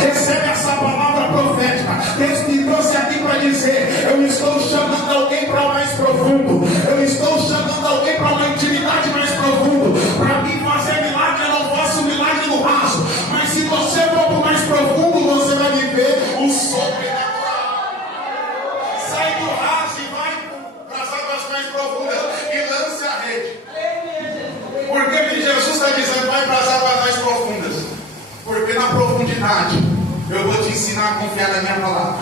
Recebe essa palavra profética. Deus te trouxe aqui para dizer: eu estou chamando alguém para o mais profundo. Eu estou chamando alguém para uma intimidade mais profunda. Para mim fazer milagre, eu não faço milagre no raso. Mas se você for para o mais profundo, você vai viver o sobrenatural. Sai do raso e vai para as águas mais profundas e lance a rede. Por que Jesus está dizendo vai para as águas mais profundas? Porque na profundidade eu vou te ensinar a confiar na minha palavra.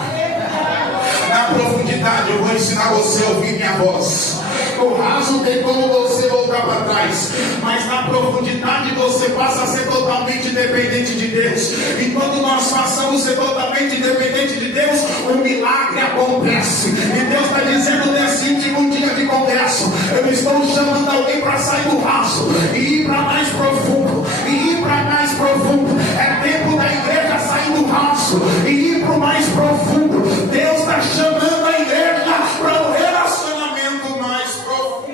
Na profundidade eu vou ensinar você a ouvir minha voz. No raso tem como você voltar para trás, mas na profundidade você passa a ser totalmente dependente de Deus. E quando nós passamos a ser totalmente dependente de Deus, o milagre acontece. E Deus está dizendo nesse último dia de congresso: eu estou chamando alguém para sair do raso e ir para mais profundo. E ir para mais profundo. É tempo da igreja sair do raso e ir para o mais profundo. Deus está chamando a igreja para um relacionamento mais profundo.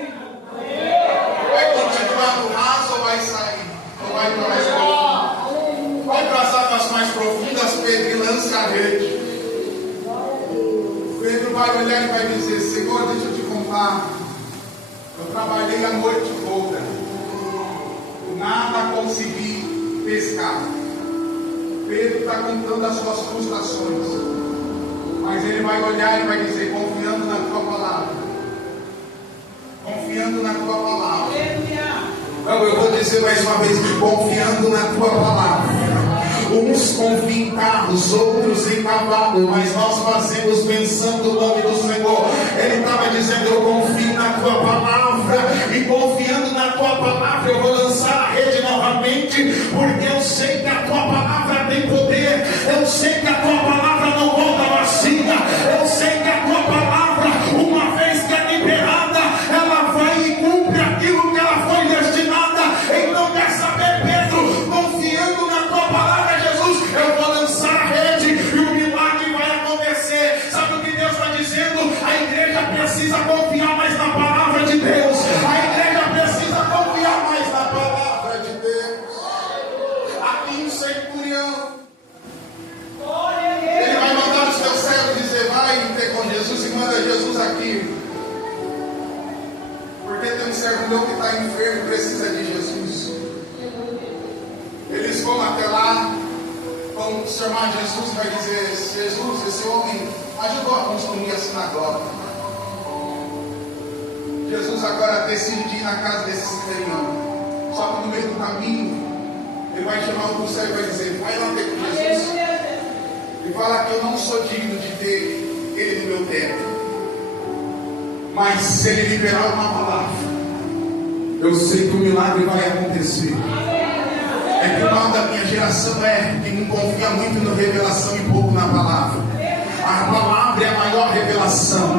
Vai continuar no raso ou vai sair? Ou vai para mais profundo? Vai para as águas mais profundas, Pedro, e lance a rede. Pedro vai olhar e vai dizer: Senhor, deixa eu te contar. Eu trabalhei a noite toda, nada consegui pescar. Pedro está contando as suas frustrações, mas ele vai olhar e vai dizer: confiando na tua palavra. Confiando na tua palavra. Então eu vou dizer mais uma vez: confiando na tua palavra. Uns confiam em carros, outros em cavalo, mas nós fazemos pensando no nome do Senhor. Ele estava dizendo: eu confio na tua palavra, e confiando na tua palavra eu vou lançar a rede novamente, porque eu sei que a tua palavra tem poder. Eu sei que a tua palavra não volta vazia. Eu sei que a tua palavra, uma vez que é liberada, ela vai e cumpre aquilo que ela foi destinada. Então quer saber, Pedro, confiando na tua palavra, Jesus, eu vou lançar a rede e o milagre vai acontecer. Sabe o que Deus está dizendo? A igreja precisa confiar mais na palavra de Deus. A igreja precisa confiar mais na palavra de Deus. Aqui um centurião, ele vai mandar os seus servos dizer: vai ter com Jesus e manda Jesus aqui. Porque tem um servo meu que está enfermo e precisa de Jesus. Eles vão até lá, vão chamar Jesus e vai dizer: Jesus, esse homem ajudou a construir a sinagoga. Jesus agora decide ir na casa desse centurião. Só que no meio do caminho ele vai chamar outro servo e vai dizer: vai lá ter com Jesus e fala que eu não sou digno de ter ele no meu teto, mas se ele liberar uma palavra, eu sei que o milagre vai acontecer. É que o mal da minha geração é que não confia muito na revelação e pouco na palavra. A palavra é a maior revelação.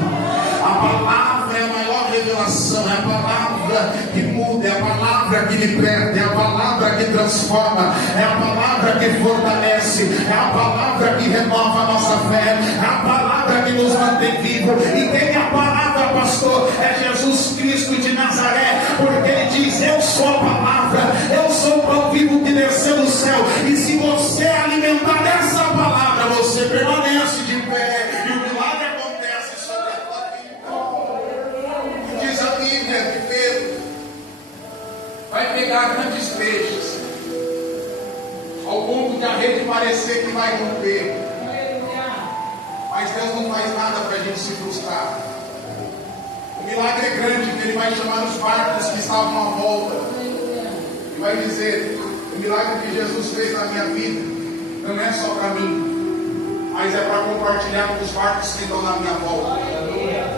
A palavra é a maior revelação. É a palavra que muda, é a palavra que liberta, é a palavra que transforma, é a palavra que fortalece, é a palavra que renova a nossa fé, é a palavra que nos mantém vivo. E quem é a palavra, pastor? É Jesus Cristo de Nazaré, porque ele diz: eu sou a palavra, eu sou o pão vivo que desceu do céu. E se você alimentar dessa palavra, você permanece de pé e o milagre acontece sobre a tua vida. Diz a Bíblia que Pedro vai pegar grandes peixes, ao ponto de a rede parecer que vai romper. Mas Deus não faz nada para a gente se frustrar. O milagre é grande, que ele vai chamar os barcos que estavam à volta e vai dizer: o milagre que Jesus fez na minha vida não é só para mim, mas é para compartilhar com os barcos que estão na minha volta.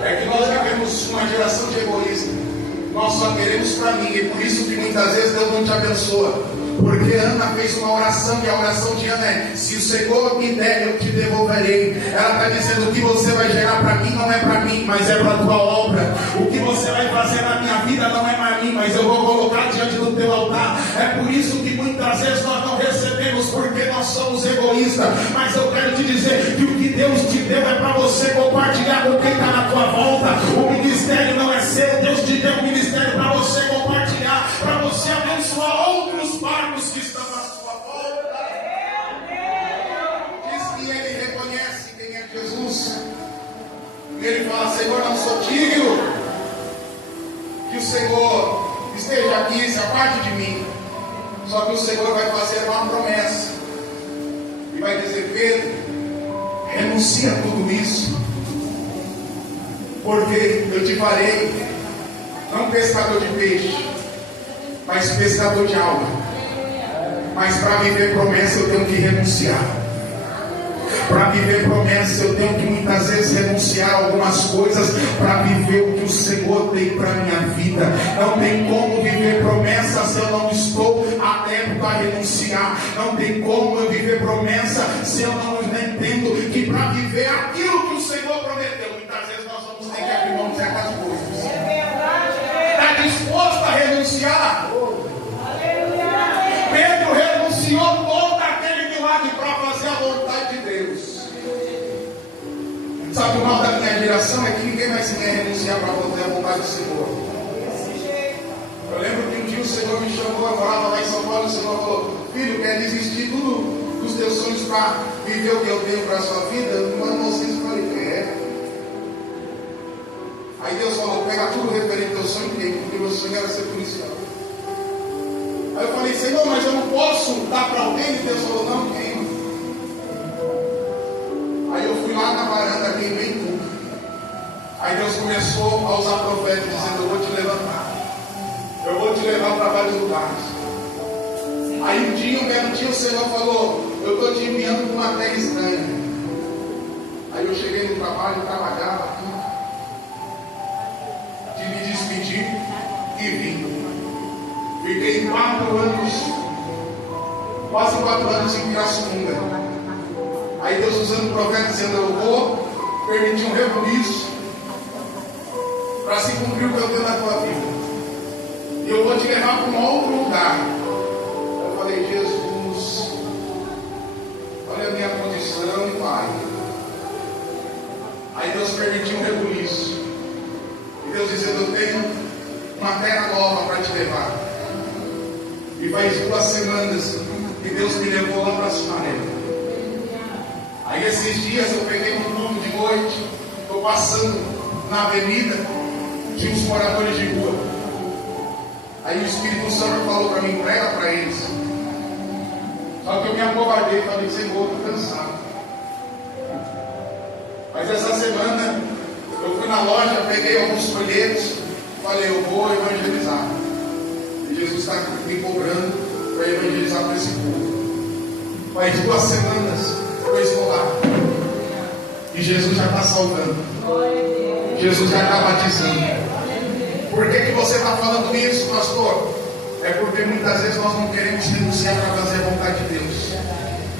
É que nós vivemos uma geração de egoísmo. Nós só queremos para mim, e por isso que muitas vezes Deus não te abençoa. Porque Ana fez uma oração, e a oração de Ana é: se o Senhor me der, eu te devolverei. Ela está dizendo: o que você vai gerar para mim não é para mim, mas é para a tua obra. O que você vai fazer na minha vida não é para mim, mas eu vou colocar diante do teu altar. É por isso que muitas vezes nós não recebemos, porque nós somos egoístas. Mas eu quero te dizer que o que Deus te deu é para você compartilhar com quem está na tua volta. O ministério não é seu, Deus te deu um ministério para você compartilhar, para você abençoar outros barcos que estão na sua volta. Ele fala: Senhor, não sou digno que o Senhor esteja aqui, se aparte de mim. Só que o Senhor vai fazer uma promessa e vai dizer: Pedro, renuncia a tudo isso, porque eu te farei não pescador de peixe, mas pescador de alma. Mas para viver promessa eu tenho que renunciar. Para viver promessa eu tenho que muitas vezes renunciar a algumas coisas para viver o que o Senhor tem para a minha vida. Não tem como viver promessa se eu não estou aberto a renunciar. Não tem como eu viver promessa se eu não entendo que para viver aquilo que o Senhor prometeu, muitas vezes nós vamos ter que abrir mão de certas coisas. Está disposto a renunciar? Pedro renunciou todo aquele milagre para fazer a vontade de Deus. Sabe, o mal da minha geração é que ninguém mais quer renunciar para fazer a vontade do Senhor. Eu lembro que um dia o Senhor me chamou, eu morava lá em São Paulo, e o Senhor falou: filho, quer desistir tudo dos teus sonhos para viver o que eu tenho para a sua vida? Eu falei: Aí Deus falou: pega tudo referente ao teu sonho, porque meu sonho era ser policial. Aí eu falei: Senhor, mas eu não posso dar para alguém? E Deus falou: não, queima. Aí eu fui lá na varanda, queimei tudo. Aí Deus começou a usar profetas, dizendo: eu vou te levantar, eu vou te levar para vários lugares. Aí um belo dia o Senhor falou: eu estou te enviando para uma terra estranha. Aí eu cheguei no trabalho, trabalhava aqui, de me despedir e vim. Fiquei 4 anos, quase 4 anos em Pirassununga. Aí Deus usando o profeta, dizendo: eu vou permitir um rebuliço para se cumprir o que eu tenho na tua vida, e eu vou te levar para um outro lugar. Eu falei: Jesus, olha a minha condição, Pai. Aí Deus permitiu um rebuliço, e Deus dizendo: eu tenho uma terra nova para te levar. E faz 2 semanas que Deus me levou lá para Sumaré. Aí esses dias eu peguei um culto de noite, estou passando na avenida, tinha uns moradores de rua. Aí o Espírito Santo falou para mim: prega para eles. Só que eu me acovardei e falei: Senhor, estou cansado. Mas essa semana eu fui na loja, peguei alguns folhetos, falei: eu vou evangelizar. E Jesus está me cobrando para evangelizar para esse povo. Faz 2 semanas eu estou lá. E Jesus já está salvando. Jesus já está batizando. Por que você está falando isso, pastor? É porque muitas vezes nós não queremos renunciar para fazer a vontade de Deus.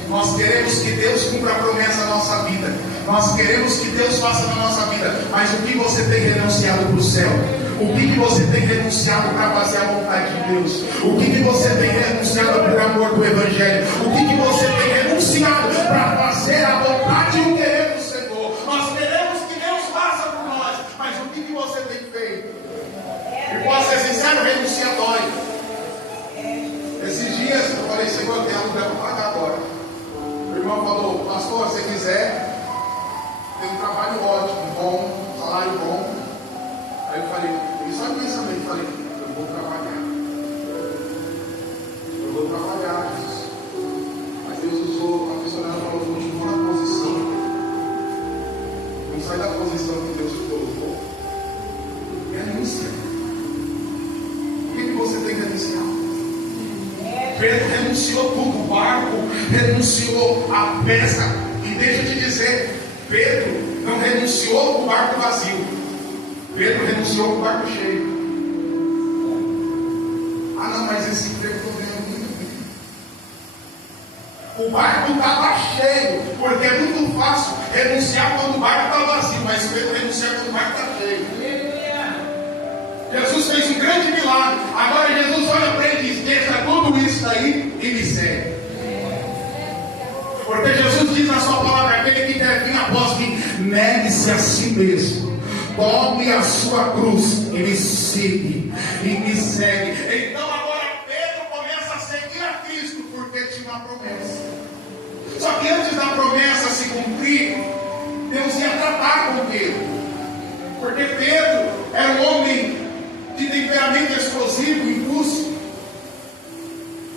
Nós queremos que Deus cumpra a promessa na nossa vida. Nós queremos que Deus faça na nossa vida. Mas o que você tem renunciado para o céu? O que você tem renunciado para fazer a vontade de Deus? O que você tem renunciado por amor do Evangelho? O que você tem renunciado para fazer a vontade e o querer do Senhor? Nós queremos que Deus faça por nós, mas o que você tem feito? E posso ser sincero, renunciar dói. Esses dias eu falei: Senhor, eu tenho aluguel para pagar agora. O irmão falou: pastor, se quiser, tem um trabalho ótimo, bom, salário bom. Aí eu falei: ele só pensamento, falei: eu vou trabalhar. Eu vou trabalhar, Jesus. Mas Deus usou, a missionária falou: continua na posição. Não sai da posição que Deus te colocou. Renúncia. O que você tem que renunciar? Pedro renunciou tudo, o barco, renunciou a pesca. E deixa eu te dizer, Pedro não renunciou com o barco vazio. Pedro renunciou com o barco cheio. Ah não, mas esse emprego eu estou ganhando muito bem. O barco estava cheio, porque é muito fácil renunciar quando o barco está vazio, mas Pedro renunciar quando o barco está cheio. Jesus fez um grande milagre. Agora Jesus olha para ele e diz: deixa tudo isso daí e me segue. Porque Jesus diz na sua palavra: aquele que quer vir após mim, negue-se a si mesmo, tome a sua cruz e me siga, e me segue. Então agora Pedro começa a seguir a Cristo, porque tinha uma promessa. Só que antes da promessa se cumprir, Deus ia tratar com Pedro. Porque Pedro era um homem de temperamento explosivo, impulso.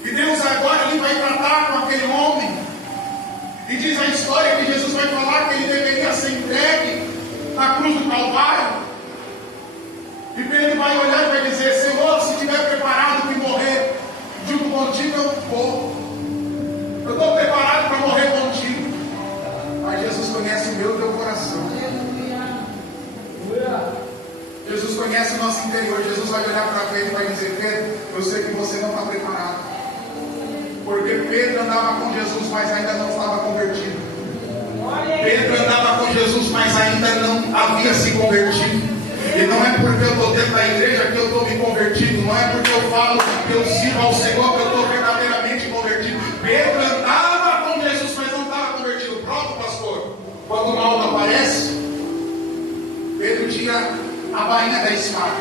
E Deus agora ele vai tratar com aquele homem. E diz a história que Jesus vai falar que ele deveria ser entregue na cruz do Calvário. E Pedro vai olhar e vai dizer: Senhor, se estiver preparado para morrer junto contigo, eu vou. Eu estou preparado para morrer contigo. Mas Jesus conhece o meu e o teu coração. Jesus conhece o nosso interior. Jesus vai olhar para Pedro e vai dizer: Pedro, eu sei que você não está preparado. Porque Pedro andava com Jesus, mas ainda não estava convertido. Pedro andava com Jesus, mas ainda não havia se convertido. E não é porque eu estou dentro da igreja que eu estou me convertido. Não é porque eu falo que eu sirvo ao Senhor que eu estou verdadeiramente convertido. Pedro andava com Jesus, mas não estava convertido. Pronto, pastor. Quando o mal aparece, Pedro tira a bainha da espada.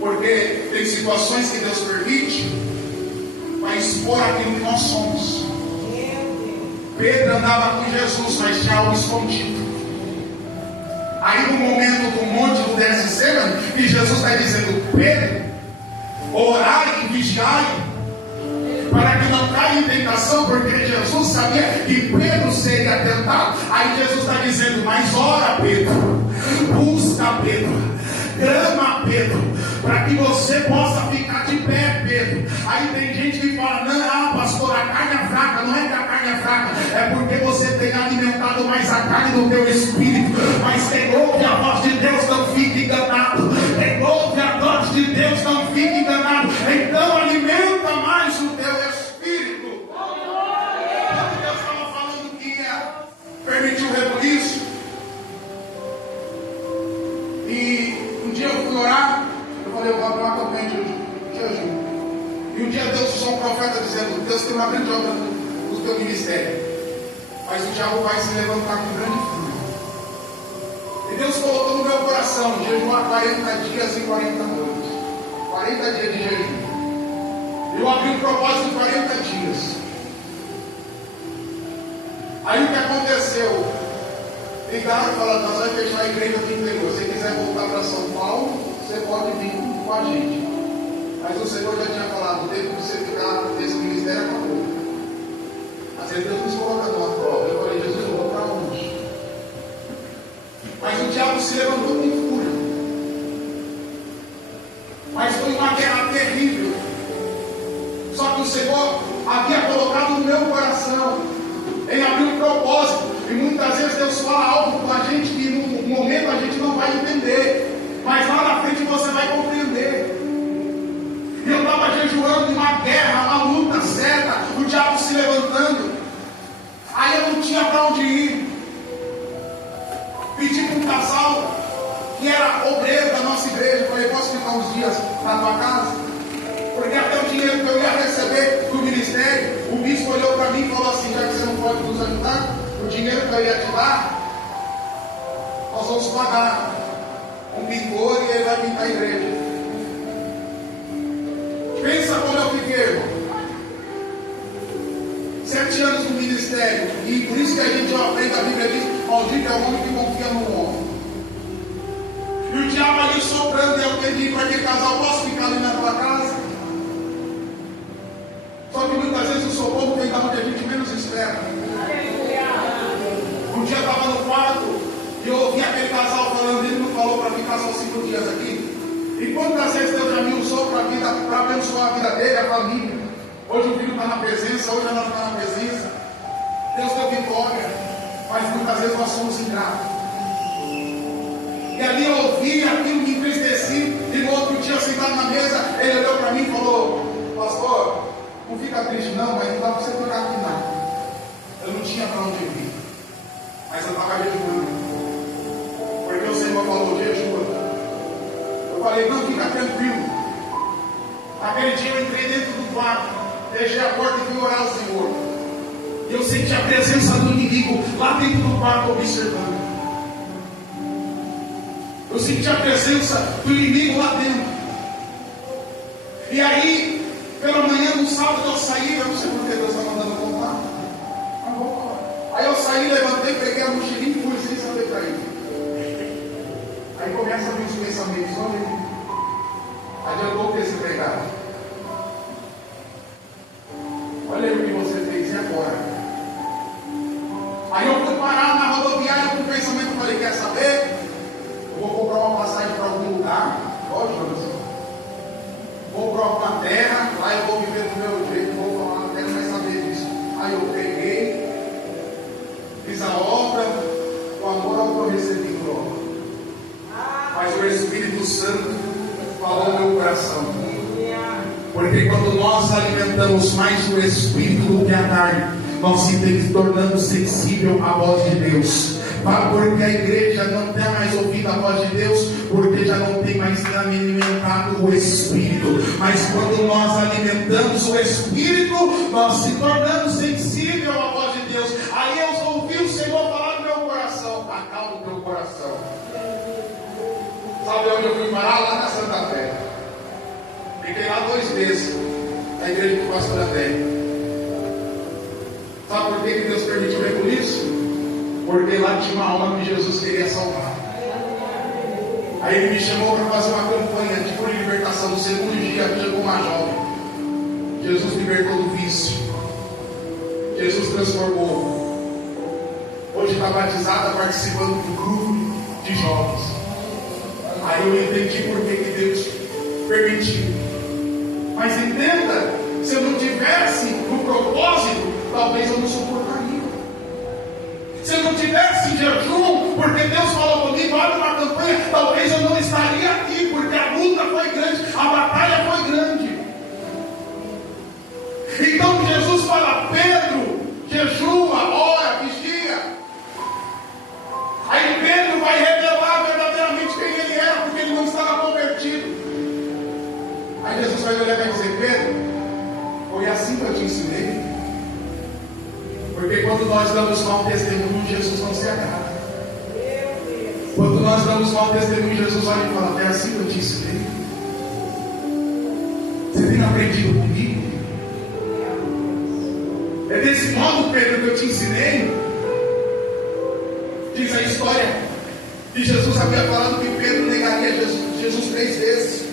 Porque tem situações que Deus permite para expor aquilo que nós somos. Pedro andava com Jesus, mas tinha algo escondido. Aí no momento do monte do Getsêmani, e Jesus está dizendo: Pedro, orai e vigiai, para que não caia em tentação, porque Jesus sabia que Pedro seria tentado. Aí Jesus está dizendo: mas ora, Pedro, busca, Pedro, clama, Pedro, para que você possa ficar de pé, Pedro. Aí tem gente que fala: não, pastor, a carne é fraca. Não é que a carne é fraca, é porque você tem alimentado mais a carne do teu espírito. Mas quem ouve a voz de Deus não fica enganado. Quem ouve a voz de Deus não fica enganado. Então alimenta mais o teu espírito. Quando Deus estava falando que ia permitir o rebuliço, e um dia eu fui orar, eu falei: eu vou abrir uma campanha de jejum. E um dia Deus usou um profeta dizendo: Deus tem uma grande obra no teu ministério, mas o diabo vai se levantar com grande fúria. E Deus colocou no meu coração jejuar 40 dias e 40 noites. 40 dias de jejum. Eu abri um propósito de 40 dias. Aí o que aconteceu? Ligaram e falaram: nós vamos fechar a igreja do interior. Se você quiser voltar para São Paulo, você pode vir com a gente. Mas o Senhor já tinha falado: o tempo que você ficar nesse ministério acabou. Mas aí Deus nos coloca numa prova. Eu falei: Jesus, eu vou para onde? Mas o diabo se levantou com fúria. Mas foi uma guerra terrível. Só que o Senhor havia colocado no meu coração em abrir um propósito. E muitas vezes Deus fala algo com a gente que no momento a gente não vai entender, mas lá na frente você vai compreender. E eu estava jejuando uma guerra, uma luta certa, o diabo se levantando. Aí eu não tinha para onde ir. Pedi para um casal que era obreiro da nossa igreja. Falei: posso ficar uns dias na tua casa? Porque até o dinheiro que eu ia receber do ministério, o bispo olhou para mim e falou assim: já que você não pode nos ajudar, o dinheiro que eu ia te dar, nós vamos pagar um pintor e ele vai pintar a igreja. Pensa como eu fiquei, irmão. 7 anos no ministério. E por isso que a gente aprende, a Bíblia diz: maldito é o homem que confia no homem. E o diabo ali soprando. E eu pedi para aquele casal: posso ficar ali na tua casa? Só que muitas vezes o socorro vem da onde a gente menos espera. Um dia eu estava no quarto e eu ouvi aquele casal falando: ele não falou para ficar só 5 dias aqui? E quantas vezes Deus já me usou para abençoar a vida dele, a família? Hoje o filho está na presença, hoje ela está na presença. Deus deu vitória, mas muitas vezes nós somos ingratos. E ali eu ouvi aquilo, me entristeci. E no outro dia, sentado na mesa, ele olhou para mim e falou: pastor, não fica triste não, mas não dá para você ficar aqui não. Eu não tinha para onde vir, mas eu estava jejuando. Porque o Senhor falou: jejua. Eu falei: não, fica tranquilo. Aquele dia eu entrei dentro do quarto, fechei a porta e fui orar ao Senhor. E eu senti a presença do inimigo lá dentro do quarto observando. Eu senti a presença do inimigo lá dentro. E aí, pela manhã, no sábado, eu saí. Eu não sei porque Deus está mandando contar. Mas vou falar. Aí eu saí, levantei, peguei a mochilinha e fui sem saber para ir. pensamentos. Olha aí. Adiantou ter se pregado. Olha aí o que você fez, e agora? Aí eu fui parar na rodoviária com o pensamento, eu falei, quer saber? Eu vou comprar uma passagem para algum lugar. Ó, Jonas. Vou para uma terra, lá eu vou viver do meu jeito, vou falar, não quero mais saber disso. Aí eu peguei, fiz a obra, o amor ao que eu recebi em prova. Mas o Espírito Santo falou no meu coração. Porque quando nós alimentamos mais o Espírito do que a carne, nós se tornamos sensível à voz de Deus. Porque a igreja não tem mais ouvido a voz de Deus, porque já não tem mais alimentado o Espírito. Mas quando nós alimentamos o Espírito, nós se tornamos sensíveis à voz de Deus. Aí eu ouvi o Senhor falar no meu coração: acalma o teu coração. Sabe onde eu fui parar? Lá na Santa Fé. Fiquei lá 2 meses, na igreja do pastor André. Sabe por que Deus permitiu ver por isso? Porque lá tinha uma alma que Jesus queria salvar. Aí ele me chamou para fazer uma campanha de libertação. No segundo dia chegou uma jovem. Jesus libertou do vício. Jesus transformou. Hoje está batizada, participando do grupo de jovens. Aí eu entendi por que Deus permitiu. Mas entenda, se eu não tivesse no propósito, talvez eu não suportaria. Se eu não tivesse em jejum, porque Deus falou comigo, olha uma campanha, talvez eu não estaria aqui, porque a luta foi grande, a batalha foi grande. Então Jesus fala: Pedro, jejua, ora, vigia. Aí Pedro vai revelar verdadeiramente quem ele era, porque ele não estava convertido. Aí Jesus vai olhar e vai dizer: Pedro, foi assim que eu te ensinei. Porque quando nós damos mau testemunho, Jesus não se agrada. Quando nós damos mau testemunho, Jesus olha e fala: é assim que eu te ensinei. Você tem aprendido comigo? É desse modo, Pedro, que eu te ensinei. Diz a história que Jesus havia falado que Pedro negaria Jesus 3 vezes.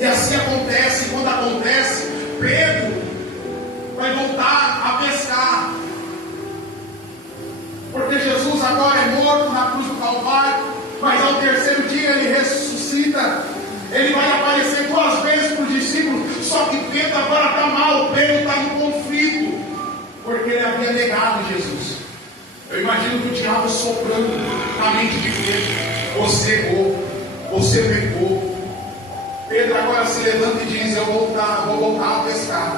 E assim acontece. Quando acontece, Pedro vai voltar a pescar. Porque Jesus agora é morto na cruz do Calvário, mas ao 3º dia ele ressuscita. Ele vai aparecer 2 vezes para os discípulos. Só que Pedro agora está mal. Pedro está em conflito, porque ele havia negado Jesus. Eu imagino que o diabo soprando na mente de Pedro: você errou, você pecou. Pedro agora se levanta e diz: vou voltar a pescar.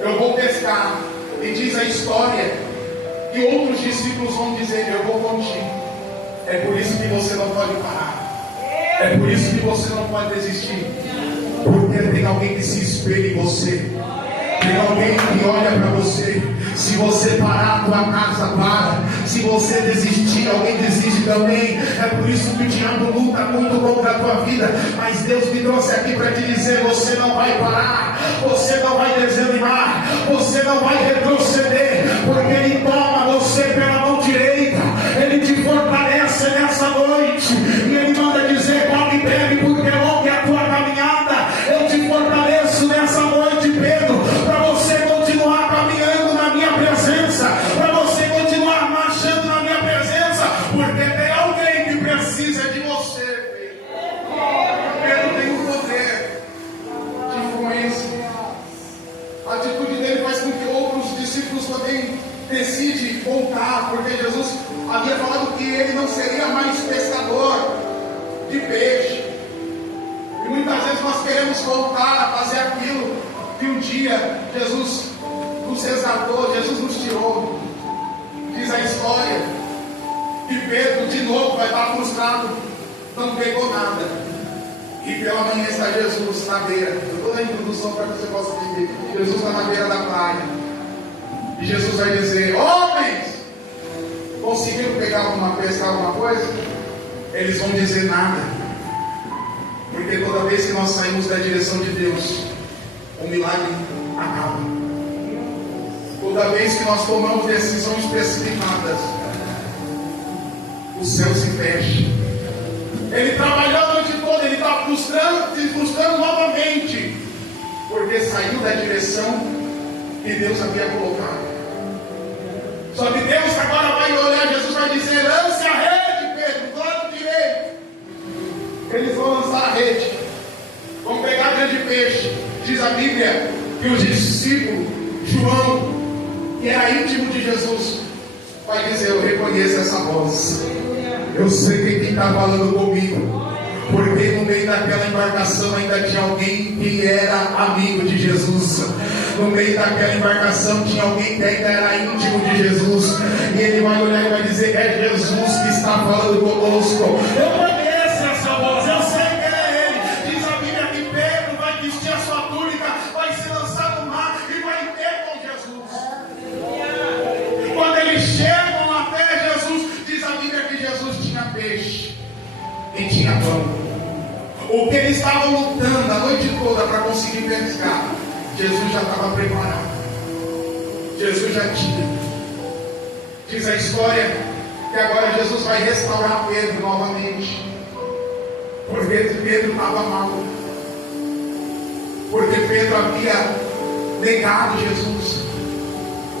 Eu vou pescar. E diz a história que outros discípulos vão dizer: eu vou contigo. É por isso que você não pode parar. É por isso que você não pode desistir. Porque tem alguém que se espelha em você. Tem alguém que olha para você. Se você parar, a tua casa para. Se você desistir, alguém desiste também. É por isso que o diabo luta muito contra a tua vida. Mas Deus me trouxe aqui para te dizer: você não vai parar. Você não vai desanimar. Você não vai retroceder. Porque Ele toma você pela mão direita. Ele te fortalece nessa noite. E Ele manda dizer: come e bebe, porque é longa a tua caminhada. Eu te fortaleço nessa noite, Pedro, para você continuar caminhando na minha presença, para você continuar marchando na minha presença, porque tem alguém que precisa de você, Pedro. Pedro tem um poder de influência. A atitude dele faz com que outros discípulos também decidem voltar, porque Jesus havia falado que ele não seria mais pescador de peixe. E muitas vezes nós queremos voltar a fazer aquilo que um dia Jesus nos resgatou, Jesus nos tirou. Diz a história que Pedro de novo vai estar frustrado, não pegou nada. E pela manhã está Jesus na beira. Eu estou na introdução para que você possa entender. Jesus está na beira da praia. E Jesus vai dizer: homens, conseguiram pescar alguma coisa? Eles vão dizer: nada. Porque toda vez que nós saímos da direção de Deus, o milagre acaba. Toda vez que nós tomamos decisões precipitadas, o céu se fecha. Ele trabalhou a noite toda, ele está se frustrando novamente, porque saiu da direção que Deus havia colocado. Só que Deus agora vai olhar, Jesus vai dizer: lance a rede, Pedro, do lado direito. Eles vão lançar a rede, vão pegar a grande peixe. Diz a Bíblia que o discípulo João, que era íntimo de Jesus, vai dizer: eu reconheço essa voz, eu sei quem está falando comigo, porque no meio daquela embarcação ainda tinha alguém que era amigo de Jesus. No meio daquela embarcação tinha alguém que ainda era íntimo de Jesus. E ele vai olhar e vai dizer: é Jesus que está falando conosco. Eu conheço essa voz, eu sei que é ele. Diz a Bíblia que Pedro vai vestir a sua túnica, vai se lançar no mar e vai ter com Jesus. Quando eles chegam até Jesus, diz a Bíblia que Jesus tinha peixe e tinha pão. O que eles estavam lutando a noite toda para conseguir pescar, Jesus já estava preparado. Jesus já tinha. Diz a história que agora Jesus vai restaurar Pedro novamente, porque Pedro estava mal, porque Pedro havia negado Jesus.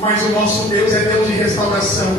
Mas o nosso Deus é Deus de restauração.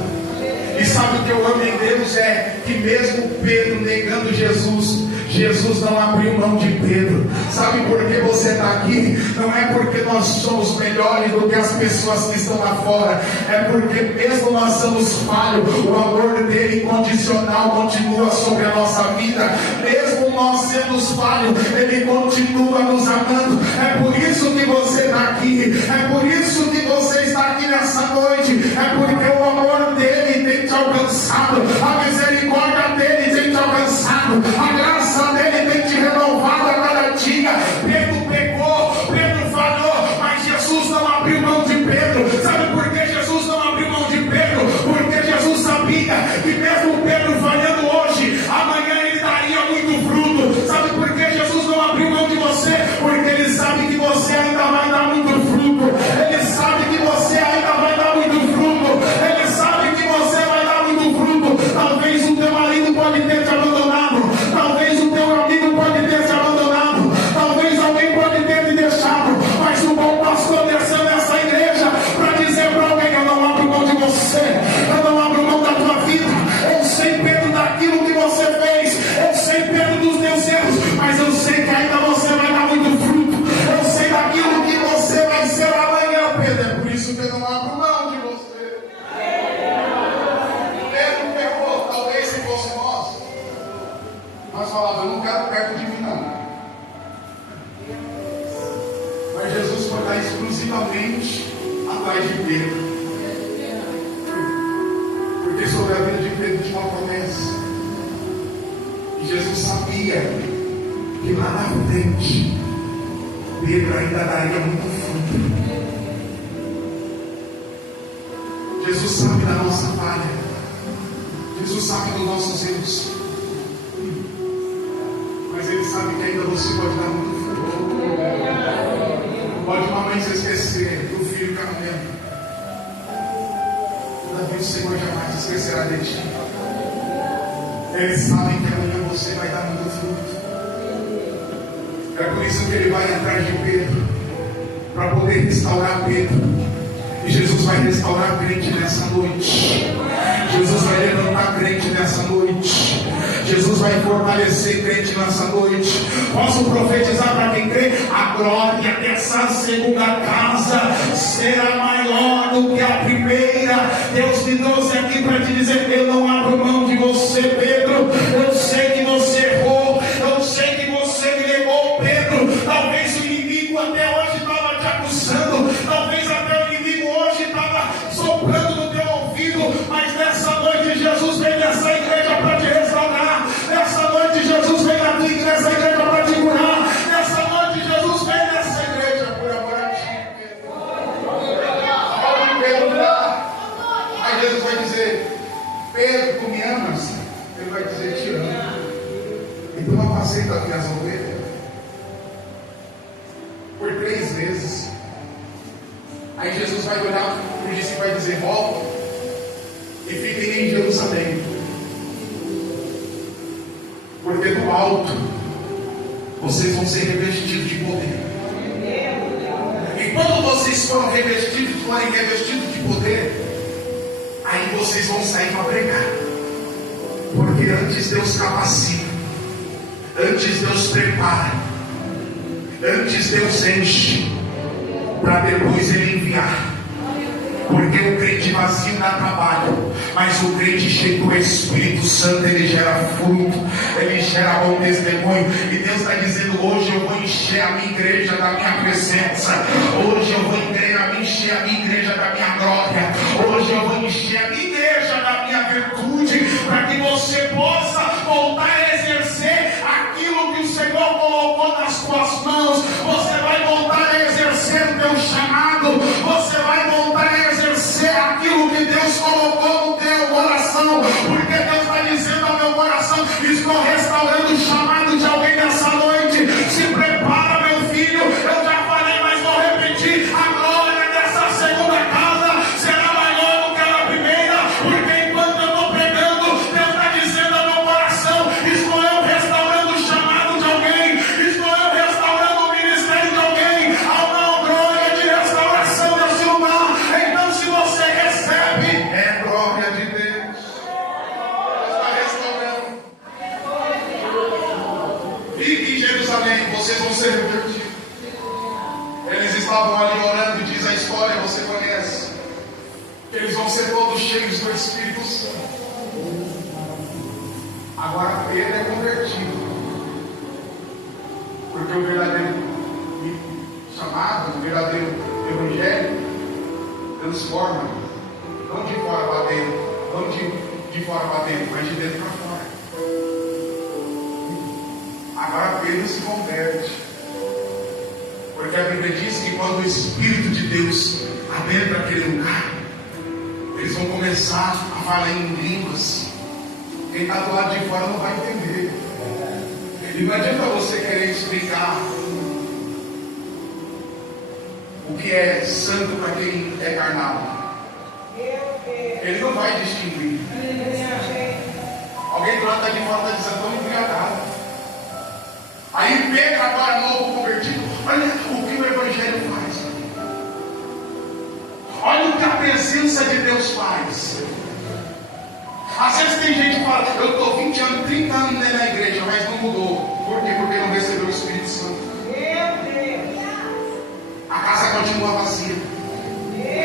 E sabe o que eu amo em Deus? É que mesmo Pedro negando Jesus, Jesus não abriu mão de Pedro. Sabe por que você está aqui? Não é porque nós somos melhores do que as pessoas que estão lá fora. É porque mesmo nós somos falhos, o amor dele incondicional continua sobre a nossa vida. Mesmo nós sendo falhos, ele continua nos amando. É por isso que você está aqui. É por isso que você está aqui nessa noite. É porque o amor dele tem te alcançado. A misericórdia dele tem te alcançado. A graça dele tem te renovado a cada dia. Pedro pecou, Pedro falhou, mas Jesus não abriu mão de Pedro. Sabe por que Jesus não abriu mão de Pedro? Porque Jesus sabia que mesmo Pedro falhando hoje, amanhã ele daria muito fruto. Sabe por que Jesus não abriu mão de você? Porque ele sabe que você ainda vai dar muito fruto. Ele sabe que você ainda vai dar muito fruto. Ele sabe que você vai dar muito fruto. Talvez o teu marido pode ter te abandonado. Talvez o teu amigo pode ter te abandonado. Talvez alguém pode ter te deixado. Mas o bom pastor desceu nessa igreja para dizer para alguém: eu não abro mão de você. Eu não abro mão da tua vida. Eu sei, Pedro, daquilo que você fez. Eu sei, Pedro, dos teus erros. Mas eu sei que ainda você vai dar muito fruto. Eu sei daquilo que você vai ser amanhã, Pedro. É por isso que eu não abro mão de você. Pedro pegou, talvez se fosse nós falava: eu não quero perto de mim não. Mas Jesus foi lá exclusivamente atrás de Pedro, porque sobre a vida de Pedro tinha uma promessa. E Jesus sabia que lá na frente Pedro ainda daria muito fruto. Jesus sabe da nossa falha. Jesus sabe dos nossos erros. Mas Ele sabe que ainda você pode dar muito fruto. Pode uma mãe se esquecer do filho caminhando. Todavia o Senhor jamais esquecerá de ti. Eles sabem que amanhã você vai dar muito fruto. É por isso que Ele vai atrás de Pedro, para poder restaurar Pedro. E Jesus vai restaurar crente nessa noite. Jesus vai levantar crente nessa noite. Jesus vai fortalecer crente nessa noite. Posso profetizar para quem crê? A glória dessa segunda casa será maior do que a primeira. Deus me trouxe aqui para te dizer: eu não abro mão de você, Pedro. Eu sei que você errou. Eu sei que você me negou, Pedro. Talvez o inimigo até hoje estava te acusando. Talvez até o inimigo hoje estava soprando no teu ouvido. Mas nessa noite Jesus vem nessa igreja para te restaurar. Nessa noite Jesus vem nessa igreja para te curar. Nessa noite Jesus vem nessa igreja por amor a ti, Pedro. Aí Jesus vai dizer: Pedro, tu me amas? Ele vai dizer: te amo. Então apacenta as minhas ovelhas. Por 3 vezes. Aí Jesus vai olhar para o discípulo e vai dizer: volta e fiquem em Jerusalém, Porque do alto vocês vão ser revestidos de poder. E quando vocês forem revestidos de poder, aí vocês vão sair para pregar. Porque antes Deus capacita, antes Deus prepara, antes Deus enche, para depois Ele enviar. Porque o crente vazio dá trabalho, mas o crente cheio do Espírito Santo, ele gera fruto, ele gera bom testemunho. E Deus está dizendo: hoje eu vou encher a minha igreja da minha presença, hoje eu vou encher a minha igreja da minha glória, hoje eu vou encher a minha igreja da minha virtude, para que você possa voltar a exercer aquilo que o Senhor colocou nas suas mãos. Você vai voltar a exercer o teu chamado, você vai voltar a exercer aquilo que Deus colocou no teu coração, porque Deus está dizendo ao meu coração: estou restaurando o chamado de alguém nessa noite. Se prepara, meu filho, eu já falei, mas vou repetir: a glória dessa segunda casa será maior do que a da primeira, porque enquanto eu estou pregando, Deus está dizendo ao meu coração: estou eu restaurando o chamado de alguém, estou eu restaurando o ministério de alguém. Há uma glória de restauração nesse lugar. Então, se você recebe, é glória de Deus. Está restaurando. Fique em Jerusalém, vocês vão ser revertidos. Eles estavam ali orando, diz a história, você conhece. Eles vão ser todos cheios do Espírito Santo. Agora Pedro é convertido, porque o verdadeiro chamado, o verdadeiro evangelho transforma, não de fora para dentro, não de fora para dentro, mas de dentro para fora. Agora Pedro se converte, porque a Bíblia diz que quando o Espírito de Deus adentra aquele lugar, eles vão começar a falar em línguas. Quem está do lado de fora não vai entender. E não adianta você querer explicar o que é santo para quem é carnal. Ele não vai distinguir. Alguém do lado de fora está dizendo: estou embriagado. Aí Pedro, agora novo convertido, olha o que o Evangelho faz. Olha o que a presença de Deus faz. Às vezes tem gente que fala: eu estou 20 anos, 30 anos dentro da igreja, mas não mudou. Por quê? Porque não recebeu o Espírito Santo. A casa continua vazia.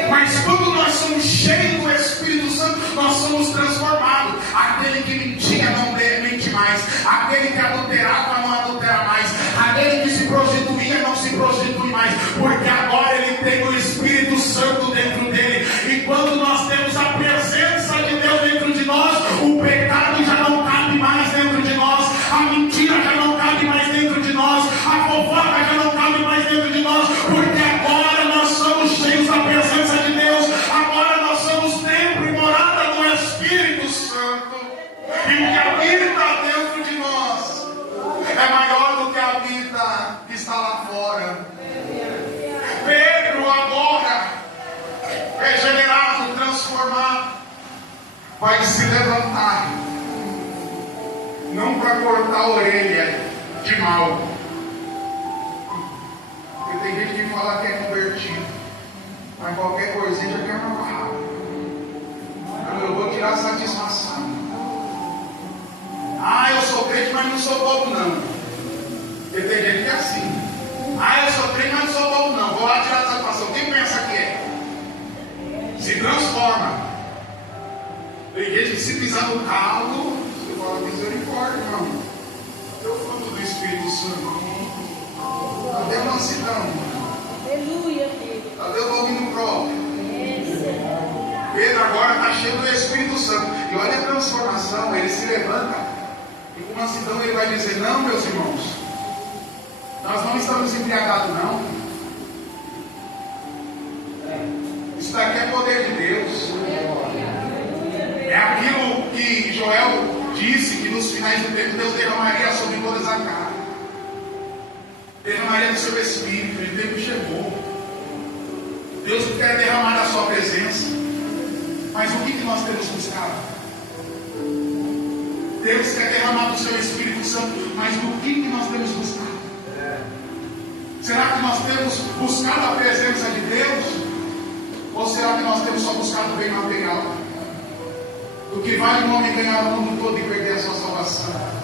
Mas quando nós somos cheios do Espírito Santo, nós somos transformados. Aquele que mentia não mente mais. Aquele que adulterava não adultera mais. Aquele que se prostituía não se prostitui mais. Porque agora ele tem o Espírito Santo dentro dele. E quando nós temos a presença de Deus dentro de nós, o pecado já não cabe mais dentro de nós. A mentira já não cabe mais dentro de nós. A fofoca já não cabe mais dentro de nós. Porque agora nós somos cheios da presença de Deus. Agora nós somos templo e morada do Espírito Santo. E o que habita dentro de nós é maior do que a vida que está lá fora. Pedro agora, regenerado, transformado, vai se levantar, não para cortar a orelha de mal. Porque tem gente que fala que é convertido, mas qualquer coisinha já quer amarrar. Eu vou tirar a satisfação. Eu sou crente, mas não sou bobo não. Porque tem gente que é assim. Eu sou crente, mas não sou bobo não. Vou lá tirar a satisfação. Quem pensa que é? Se transforma. Tem gente que se pisar no calo, você fala: misericórdia, irmão. Cadê o fruto do Espírito Santo? Cadê a mansidão? Aleluia. Cadê o domínio próprio? Pedro agora está cheio do Espírito Santo. E olha a transformação. Ele se levanta e com mansidão ele vai dizer: não, meus irmãos, nós não estamos embriagados não. Isso daqui é poder de Deus. É aquilo que Joel disse, que nos finais do tempo Deus derramaria sobre todas a carne. Derramaria do seu Espírito. E o tempo chegou. Deus quer derramar a sua presença. Mas o que nós temos buscado? Deus quer derramar do seu Espírito Santo, mas do que nós temos buscado? Será que nós temos buscado a presença de Deus? Ou será que nós temos só buscado o bem material? Do que vale um homem ganhar o mundo todo e perder a sua salvação?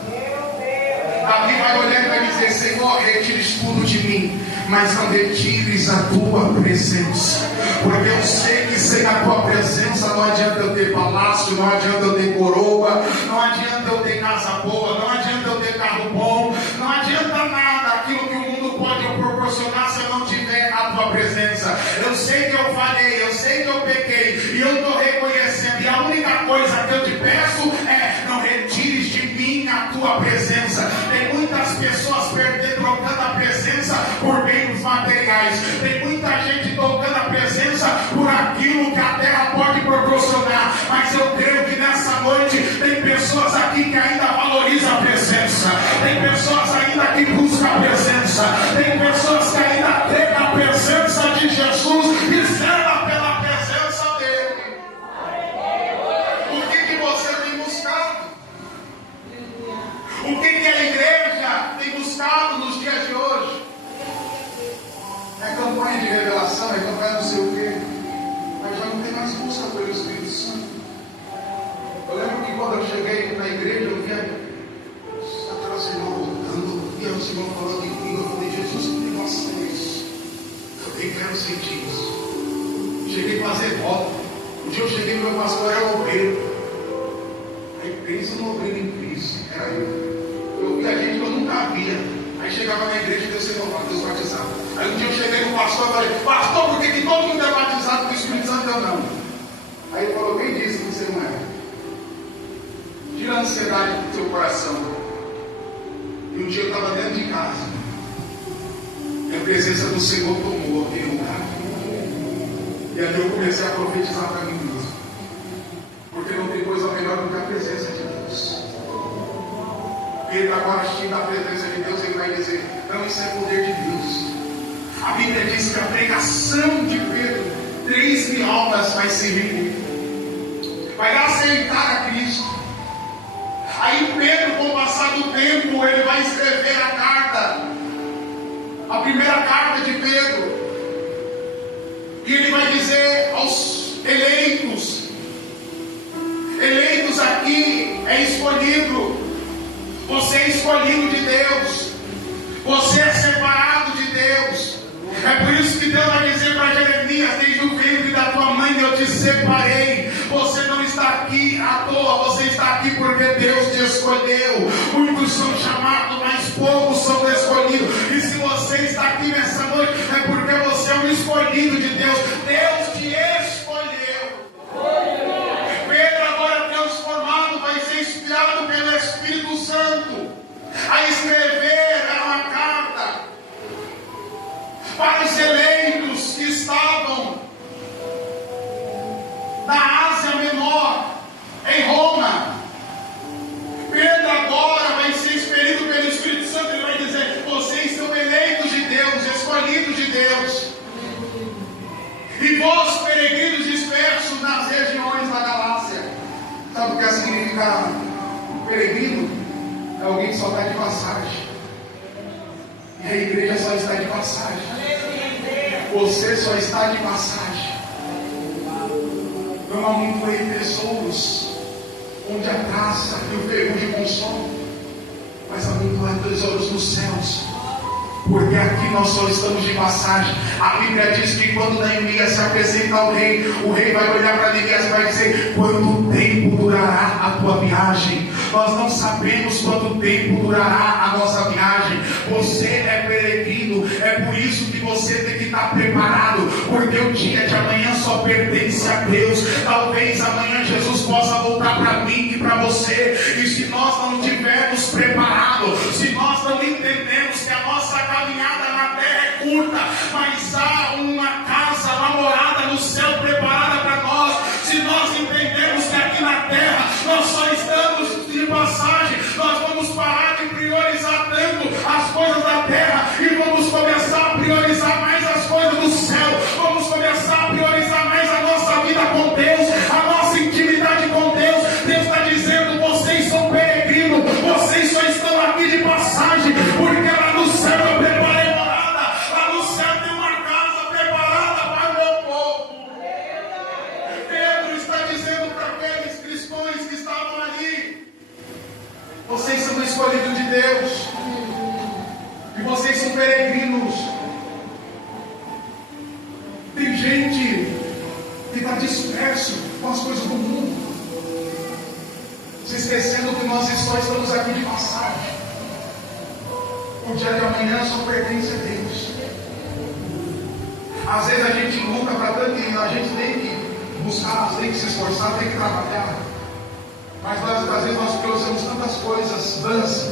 Davi vai olhar e vai dizer: Senhor, retires tudo de mim, mas não retires a tua presença, porque eu sei que sem a tua presença não adianta eu ter palácio, não adianta eu ter coroa, não adianta eu ter casa boa, não adianta eu ter carro bom, não adianta nada aquilo que o mundo pode proporcionar se eu não tiver a tua presença. Eu sei que eu falhei, eu sei que eu pequei, e eu estou reconhecendo, e a única coisa que eu te peço é: não retires de mim a tua presença. Tem muitas pessoas trocando a presença por bens materiais, tem muita gente trocando a presença por aquilo que a terra pode proporcionar, mas eu creio que nessa noite tem pessoas aqui que ainda valorizam a presença, tem pessoas ainda que buscam a presença, tem pessoas que ainda têm a presença de Jesus e zelam pela presença dele. O que você tem buscado? O que a igreja tem buscado nos dias de hoje? É campanha de revelação, é campanha não sei o quê, mas já não tem mais busca pelo Espírito Santo. Eu lembro que quando eu cheguei na igreja, eu via aquela senhora orando, via o Senhor falando em língua. Eu falei: Jesus, que negócio é isso? Eu nem quero sentir isso. Cheguei a fazer voto. Um dia eu cheguei no meu pastor, era obreiro. Aí pensa no obreiro em Cristo, era eu. Eu via gente que eu nunca via. Aí chegava na igreja e Deus se renovava, Deus batizava. Aí um dia eu cheguei no pastor e falei: pastor, por que todo mundo é batizado com o Espírito Santo? Eu não. Aí ele falou: quem disse que você não é? Tira a ansiedade do teu coração. E um dia eu estava dentro de casa, e a presença do Senhor tomou aquele lugar. E ali eu comecei a profetizar para mim mesmo, porque não tem coisa melhor do que a presença de Deus. Ele agora cheio da presença de Deus, ele vai dizer: não, isso é poder de Deus. A Bíblia diz que a pregação de Pedro, 3.000 almas vai se reunir, vai aceitar a Cristo. Aí Pedro, com o passar do tempo, ele vai escrever a carta, a primeira carta de Pedro, e ele vai dizer aos eleitos aqui é escolhido. Você é escolhido de Deus. Você é separado de Deus. É por isso que Deus vai dizer para Jeremias: desde o ventre da tua mãe eu te separei. Você não está aqui à toa. Você está aqui porque Deus te escolheu. Muitos são chamados, mas poucos são escolhidos. E se você está aqui nessa noite, é porque você é um escolhido de Deus. Deus te escolheu. Pedro, agora transformado, vai ser inspirado pelo Espírito Santo a escrever uma carta para os eleitos que estavam na Ásia Menor, em Roma. Pedro agora vai ser expelido pelo Espírito Santo. Ele vai dizer: vocês são eleitos de Deus, escolhidos de Deus, e vós, peregrinos dispersos nas regiões da Galácia. Sabe o que significa peregrino? É alguém que só está de passagem. E a igreja só está de passagem. Você só está de passagem. Normalmente foi em tesouros onde a caça e o ferrugem consomem, mas há muito tesouros nos céus, porque aqui nós só estamos de passagem. A Bíblia diz que quando Neemias se apresenta ao rei, o rei vai olhar para Neemias e vai dizer: quanto tempo durará a tua viagem? Nós não sabemos quanto tempo durará a nossa viagem. Você é peregrino, é por isso que você tem que estar preparado, porque o dia de amanhã só pertence a Deus. Talvez amanhã Jesus possa voltar para mim e para você, e se nós não estivermos preparados, se nós não entendemos que a nossa caminhada na terra é curta, mas há uma casa, uma morada no céu preparada para nós, se nós entendemos que aqui na terra nós só estamos de passagem, nós vamos parar de priorizar tanto as coisas da terra e vamos começar a priorizar mais as coisas do céu. Vamos começar a priorizar mais a nossa vida com Deus, a nossa intimidade com Deus. Deus está dizendo: vocês são peregrinos. escolhido de Deus. E vocês são peregrinos. Tem gente que está disperso com as coisas do mundo, se esquecendo que nós só estamos aqui de passagem. O dia de amanhã só pertence a Deus. Às vezes a gente luta para tanto, a gente tem que buscar, tem que se esforçar, tem que trabalhar. Mas às vezes nós priorizamos tantas coisas vãs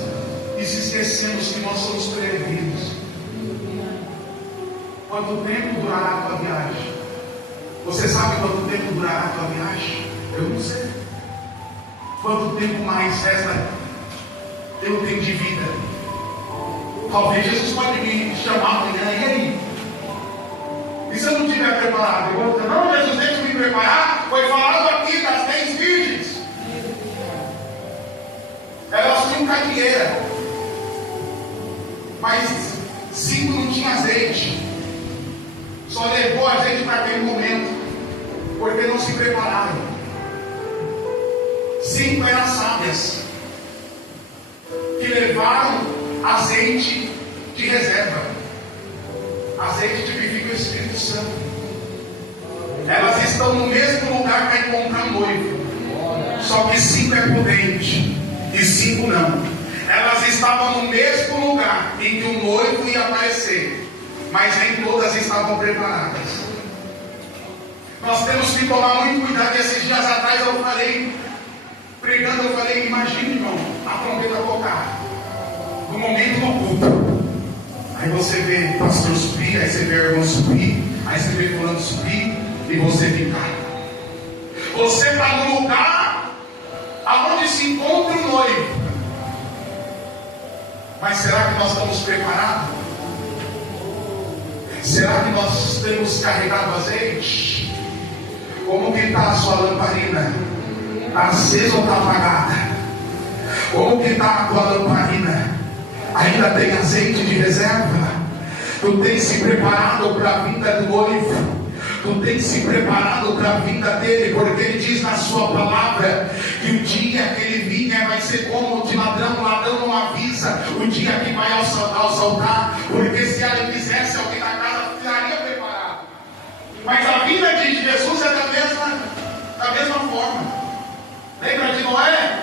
e se esquecemos que nós somos peregrinos. Quanto tempo durará a tua viagem? Você sabe quanto tempo durará a tua viagem? Eu não sei. Quanto tempo mais resta eu tenho de vida? Talvez Jesus pode me chamar amanhã, e aí? E se eu não estiver preparado? Eu vou dizer, não, Jesus, deixa eu me preparar. Foi falado aqui das 10 virgens. Elas tinham candeeira, mas 5 não tinham azeite. Só levou azeite para aquele momento, porque não se prepararam. 5 eram sábias, que levaram azeite de reserva. Azeite tipifica o Espírito Santo. Elas estão no mesmo lugar para encontrar noivo, só que 5 é prudente e 5 não. Elas estavam no mesmo lugar em que o noivo ia aparecer, mas nem todas estavam preparadas. Nós temos que tomar muito cuidado. Esses dias atrás eu falei, pregando, eu falei, imagine, irmão, a trombeta tocar no momento do culto. Aí você vê o pastor subir, aí você vê o irmão subir, aí você vê fulano subir, e você ficar. Você está no lugar aonde se encontra o noivo. Mas será que nós estamos preparados? Será que nós temos carregado azeite? Como que está a sua lamparina? Está acesa ou está apagada? Como que está a tua lamparina? Ainda tem azeite de reserva? Tu tem se preparado para a vinda do noivo? Tu tem se preparado para a vinda dele? Porque ele diz na sua palavra que o dia que ele vinha vai ser como de ladrão. O ladrão não avisa o dia que vai assaltar, porque se ele fizesse, alguém na casa estaria preparado. Mas a vinda de Jesus é da mesma forma. Lembra de Noé?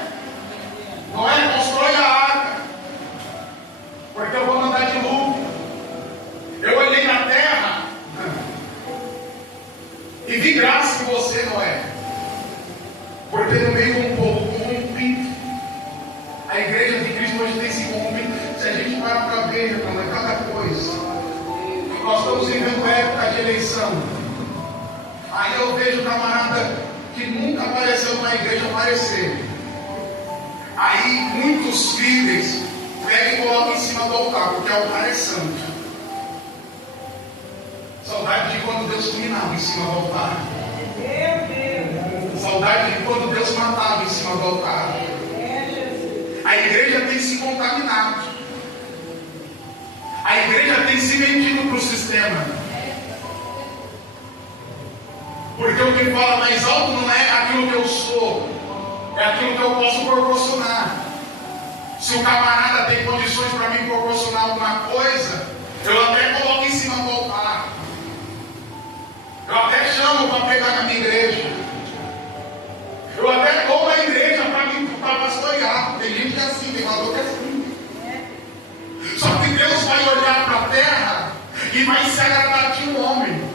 Noé constrói a arca, porque eu vou mandar dilúvio. Eu olhei na terra e vi graça em você, Noé, porque no meio de um povo corrompido, a igreja de Cristo hoje tem se corrompido. Se a gente parar para ver, irmão, é cada coisa. Nós estamos vivendo época de eleição. Aí eu vejo camarada que nunca apareceu na igreja aparecer. Aí muitos líderes pegam e colocam em cima do altar, porque o altar é santo. Saudade de quando Deus dominava em cima do altar. Saudade de quando Deus matava em cima do altar. A igreja tem se contaminado. A igreja tem se vendido para o sistema. Porque o que fala mais alto não é aquilo que eu sou, é aquilo que eu posso proporcionar. Se o camarada tem condições para me proporcionar alguma coisa, eu até coloco em cima do altar. Eu até chamo para pregar na minha igreja. Eu até dou na igreja para pastorear. Tem gente que é assim, tem valor que é assim. Só que Deus vai olhar para a terra e vai se agradar de um homem.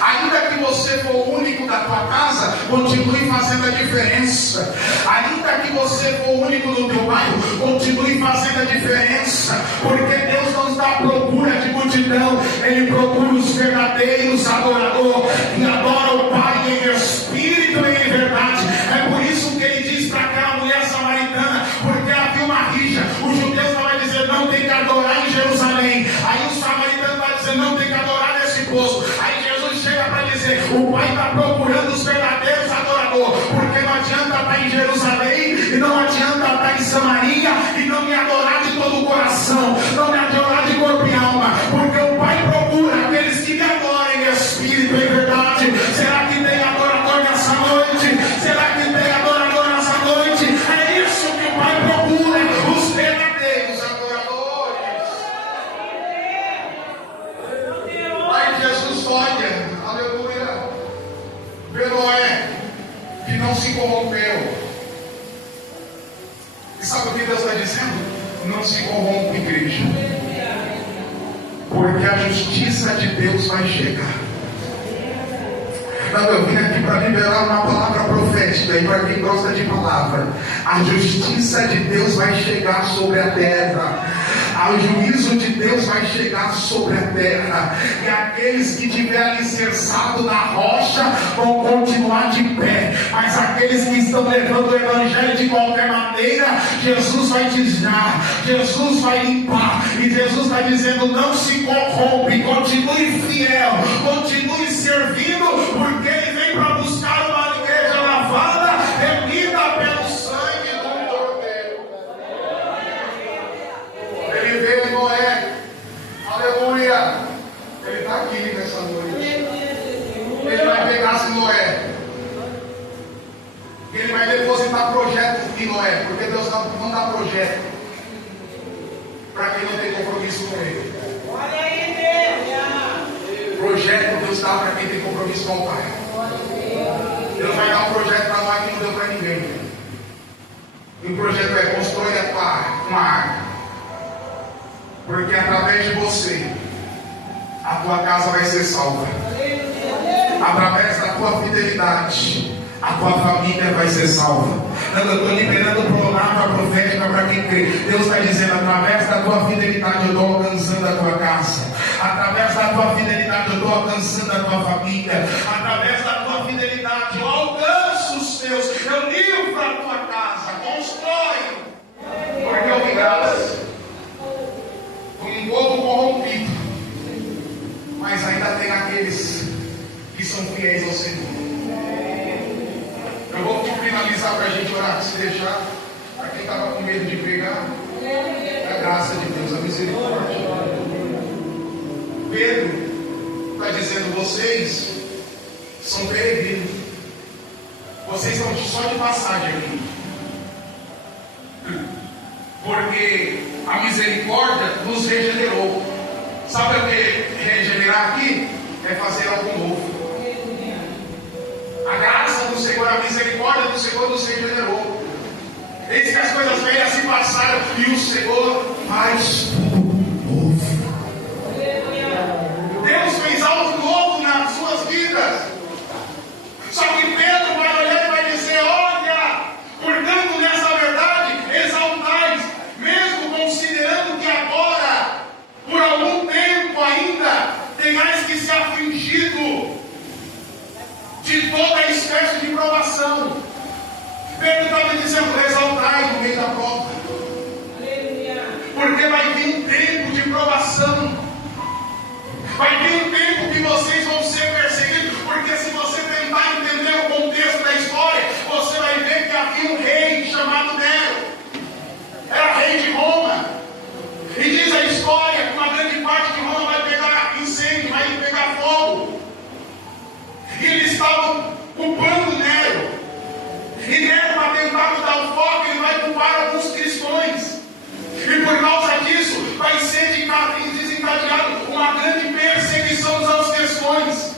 Ainda que você for o único da tua casa, continue fazendo a diferença. Ainda que você for o único do teu bairro, continue fazendo a diferença. Porque Deus não está à procura de multidão, Ele procura os verdadeiros adoradores que adoram o Pai em espírito e em verdade. É por isso que Ele diz para aquela mulher samaritana, porque havia uma rixa. Os judeus estavam dizendo, não tem que adorar em Jerusalém. Aí o samaritano vai dizer, não tem que adorar nesse poço. Aí Jesus chega para dizer, o Pai está procurando os verdadeiros adoradores, porque não adianta estar em Jerusalém, e não adianta estar em Samaria, e não me adorar de todo o coração, não me adorar de corpo e alma, porque o Pai procura aqueles que me adorem em espírito e em verdade. Será que tem adorador nessa noite? Será que tem adorador nessa noite? É isso que o Pai procura, os verdadeiros vê Noé, que não se corrompeu. E sabe o que Deus está dizendo? Não se corrompe, igreja, porque a justiça de Deus vai chegar. Não, eu vim aqui para liberar uma palavra profética. E para quem gosta de palavra, a justiça de Deus vai chegar sobre a terra. O juízo de Deus vai chegar sobre a terra. E aqueles que tiverem alicerçado na rocha vão continuar de pé. Mas aqueles que estão levando o evangelho de qualquer maneira, Jesus vai desviar, Jesus vai limpar. E Jesus está dizendo: não se corrompe, continue fiel, continue servindo, porque Ele vem para buscar uma igreja lavada, remida pelo sangue do Cordeiro. Ele veio em Noé, aleluia. Ele está aqui nessa noite. Ele vai pegar Noé, Ele vai depositar projetos em Noé, porque Deus não dá projeto para quem não tem compromisso com Ele. Olha aí, Deus. Projeto Deus dá para quem tem compromisso com o Pai. Deus vai dar um projeto para nós que não deu para ninguém. E o projeto é: constrói uma árvore, porque através de você a tua casa vai ser salva. Através da tua fidelidade a tua família vai ser salva. Eu estou liberando palavra profética para quem crê. Deus está dizendo: através da tua fidelidade eu estou alcançando a tua casa. Através da tua fidelidade eu estou alcançando a tua família. Através da tua fidelidade eu alcanço os teus. Eu livro a tua casa. Constrói. Porque eu vi graça como um povo corrompido, mas ainda tem aqueles que são fiéis ao Senhor. Eu vou finalizar para a gente orar, se deixar. Para quem estava com medo de pregar, é a graça de Deus, a misericórdia. Pedro está dizendo: vocês são peregrinos, vocês estão só de passagem aqui, porque a misericórdia nos regenerou. Sabe o que regenerar aqui? É fazer algo novo. A graça do Senhor, a misericórdia do Senhor nos regenerou. Eis que as coisas velhas se passaram e o Senhor faz tudo novo. Deus fez algo novo nas suas vidas. Só que Pedro vai olhar e vai dizer: olha, portanto nessa verdade exaltais, mesmo considerando que agora, por algum tempo ainda, tenhais que ser afligido de toda espécie de provação. Pedro estava dizendo: exaltai no meio da prova, porque vai vir um tempo de provação, vai vir um tempo que vocês vão ser perseguidos. Porque se você tentar entender o contexto da história, você vai ver que havia um rei chamado Nero, era rei de Roma, e diz a história que uma grande parte de Roma vai pegar incêndio, vai pegar fogo. E eles estavam culpando Nero. E Nero, para tentar mudar o foco, ele vai culpar alguns cristãos. E por causa disso, vai ser desencadeado uma grande perseguição aos cristãos.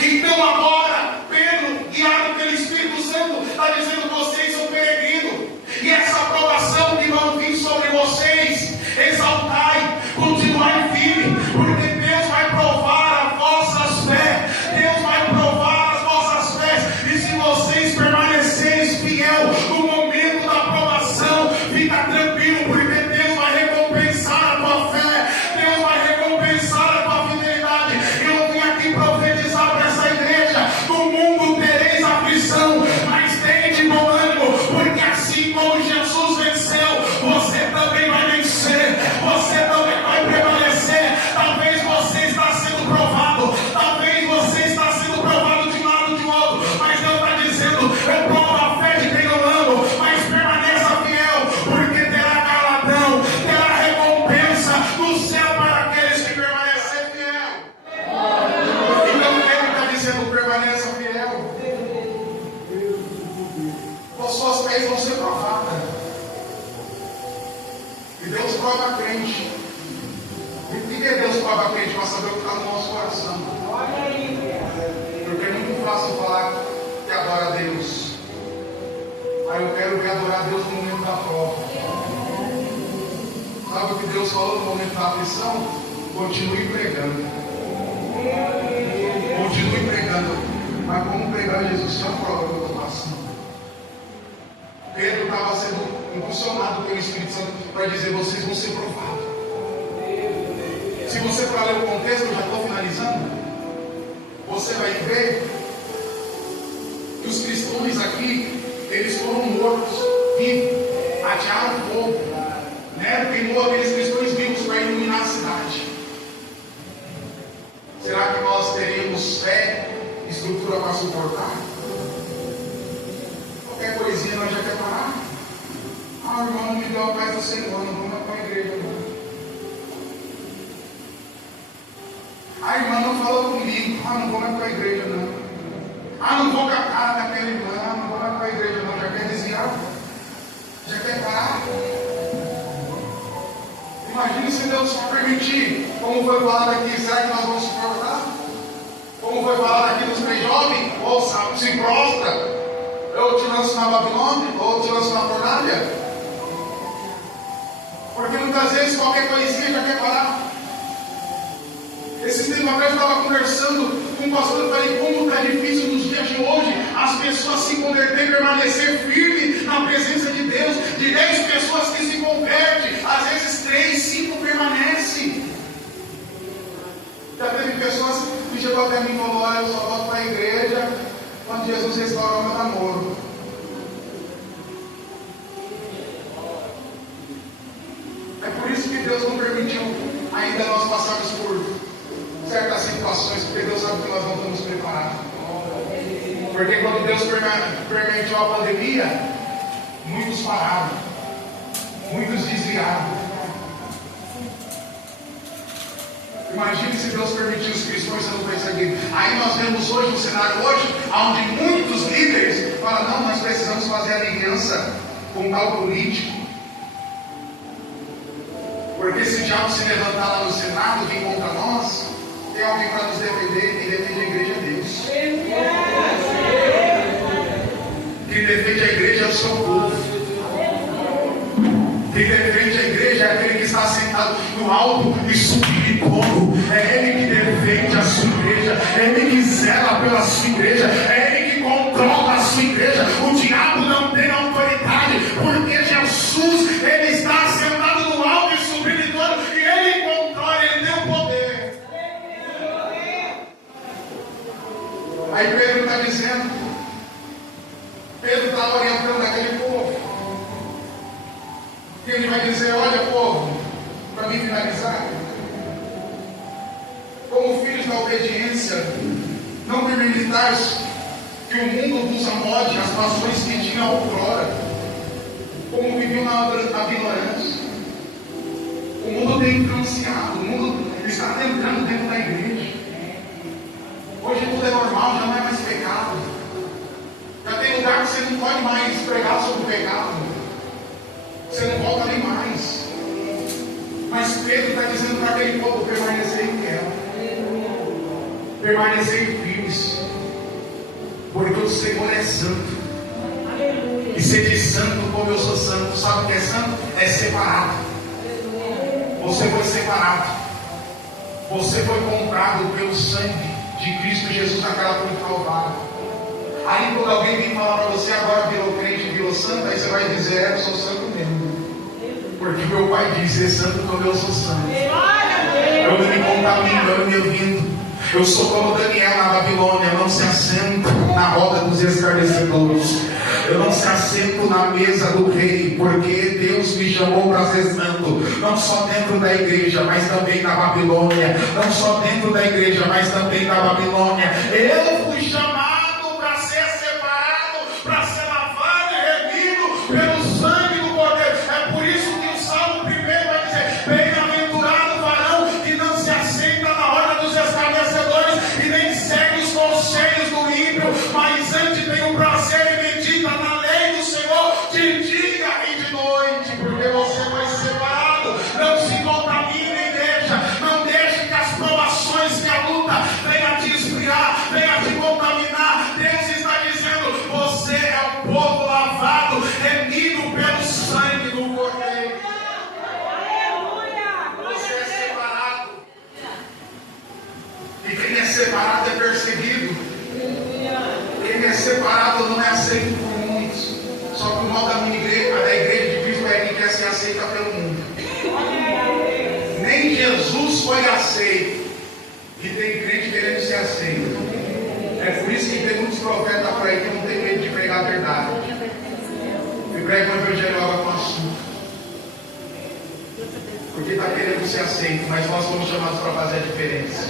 Então agora, Pedro, guiado pelo Espírito Santo, está dizendo: vocês são peregrinos. E essa aprovação que vão vir sobre vocês, exaltai, continuai firme, porque Deus vai provar as vossas fé. Deus vai provar as vossas fés. E se vocês permanecerem fiel no momento da aprovação, fica tranquilo, porque Deus vai recompensar a tua fé. Deus vai recompensar a tua fidelidade. Eu vim aqui profetizar para essa igreja: no mundo tereis aflição, mas tende bom ânimo, porque assim como Jesus venceu, você também vai vencer, você também vai prevalecer. Talvez você está sendo provado, talvez você está sendo provado de um lado de outro, mas Deus está dizendo: eu provo a fé de quem eu amo, mas permaneça fiel, porque terá galardão, terá recompensa no céu para aqueles que permanecerem fiel. Então Pedro está dizendo: permaneça fiel. As suas fés vão ser provadas. E Deus prova a crente. E por que Deus prova a crente? Para saber o que está no nosso coração. Porque é muito fácil falar Deus falou no momento da aflição, continue pregando. Continue pregando. Mas como pregar Jesus? Isso é uma prova que eu estou passando. Pedro estava sendo impulsionado pelo Espírito Santo para dizer: vocês vão ser provados. Se você for ler o contexto, eu já estou finalizando, você vai ver que os cristãos aqui, eles foram mortos, vivos, atearam fogo, né? Queimou aqueles cristãos vivos para iluminar a cidade. Será que nós teríamos fé, estrutura para suportar? Qualquer coisinha nós já quer parar. Ah, o irmão não me deu a paz do Senhor, não vamos para a igreja não. A irmã não falou comigo. Ah, não vou mais para a igreja não. Ah, não vou com a cara daquela irmã. Ah, não vou mais para a igreja não. Já quer desviar? Já quer parar? Imagine se Deus permitir. Como foi falado aqui, será que nós vamos suportar? Como foi falado aqui nos três jovens? Ou se prostra, eu te lanço na Babilônia, ou eu te lanço na fornalha. Porque muitas vezes qualquer coisinha já quer parar. Esse tempo atrás eu estava conversando com um pastor e falei: como está difícil nos dias de hoje as pessoas se converterem e permanecer firme na presença de Deus. De 10 pessoas que se convertem, às vezes 3, 5 permanecem. Já teve pessoas que chegou até mim e falou: olha, eu só volto para a igreja quando Jesus restaurar o meu namoro. É por isso que Deus não permitiu ainda nós passarmos por certas situações, porque Deus sabe que nós não estamos preparados. Porque quando Deus permitiu a pandemia, muitos pararam, muitos desviaram. Imagine se Deus permitiu os cristãos sendo perseguidos. Aí nós vemos hoje um cenário onde muitos líderes falam: não, nós precisamos fazer aliança com tal político. Porque se o diabo se levantar lá no Senado, vir contra nós, tem alguém para nos defender. Quem defende a igreja é Deus. Quem defende a igreja é o seu povo. Quem defende a igreja é aquele que está sentado no alto e sublime. É Ele que defende a sua igreja. É Ele que zela pela sua igreja. É Ele que controla a sua igreja. O diabo não tem autoridade, porque Jesus, Ele está sentado no alto e sublime e Ele controla, Ele tem o poder. Aí Pedro está dizendo, Pedro está orientando aquele povo, que ele vai dizer: olha, povo, para mim finalizar, como filhos da obediência, não permitais que o mundo vos amode as paixões que tinha outrora, como viviam na ignorância. O mundo tem influenciado, o mundo está entrando dentro da igreja. Hoje tudo é normal, já não é mais pecado. Já tem lugar que você não pode mais pregar sobre o pecado. Você não volta nem mais. Mas Pedro está dizendo para aquele povo: permanecer em terra, permanecer firmes, porque o Senhor é santo. E ser de santo como eu sou santo. Sabe o que é santo? É separado. Você foi separado. Você foi comprado pelo sangue de Cristo Jesus naquela cruz do Calvário. Aí quando alguém vem falar para você: agora virou crente, virou santo, aí você vai dizer: eu sou santo mesmo. Porque meu pai diz: é santo como eu sou santo. Eu não me contamino, eu não me ouvindo. Eu sou como Daniel na Babilônia, não se assento na roda dos escarnecedores. Eu não se assento na mesa do rei, porque Deus me chamou para ser santo, não só dentro da igreja, mas também na Babilônia. Não só dentro da igreja, mas também na Babilônia. Eu fui chamado para ser separado, para ser lavado e remido pelo sangue do Cordeiro. É por isso que o Salmo 1 vai dizer: bem-aventurado o varão que não se assenta na roda dos escarnecedores e nem segue os conselhos do ímpio, mas antes tem o prazer e medita na lei do Senhor de dia e de noite, porque você foi separado. Não se contamine, igreja. Não deixe que as provações, que a luta venha te esfriar, venha te contaminar. ser aceito, mas nós somos chamados para fazer a diferença.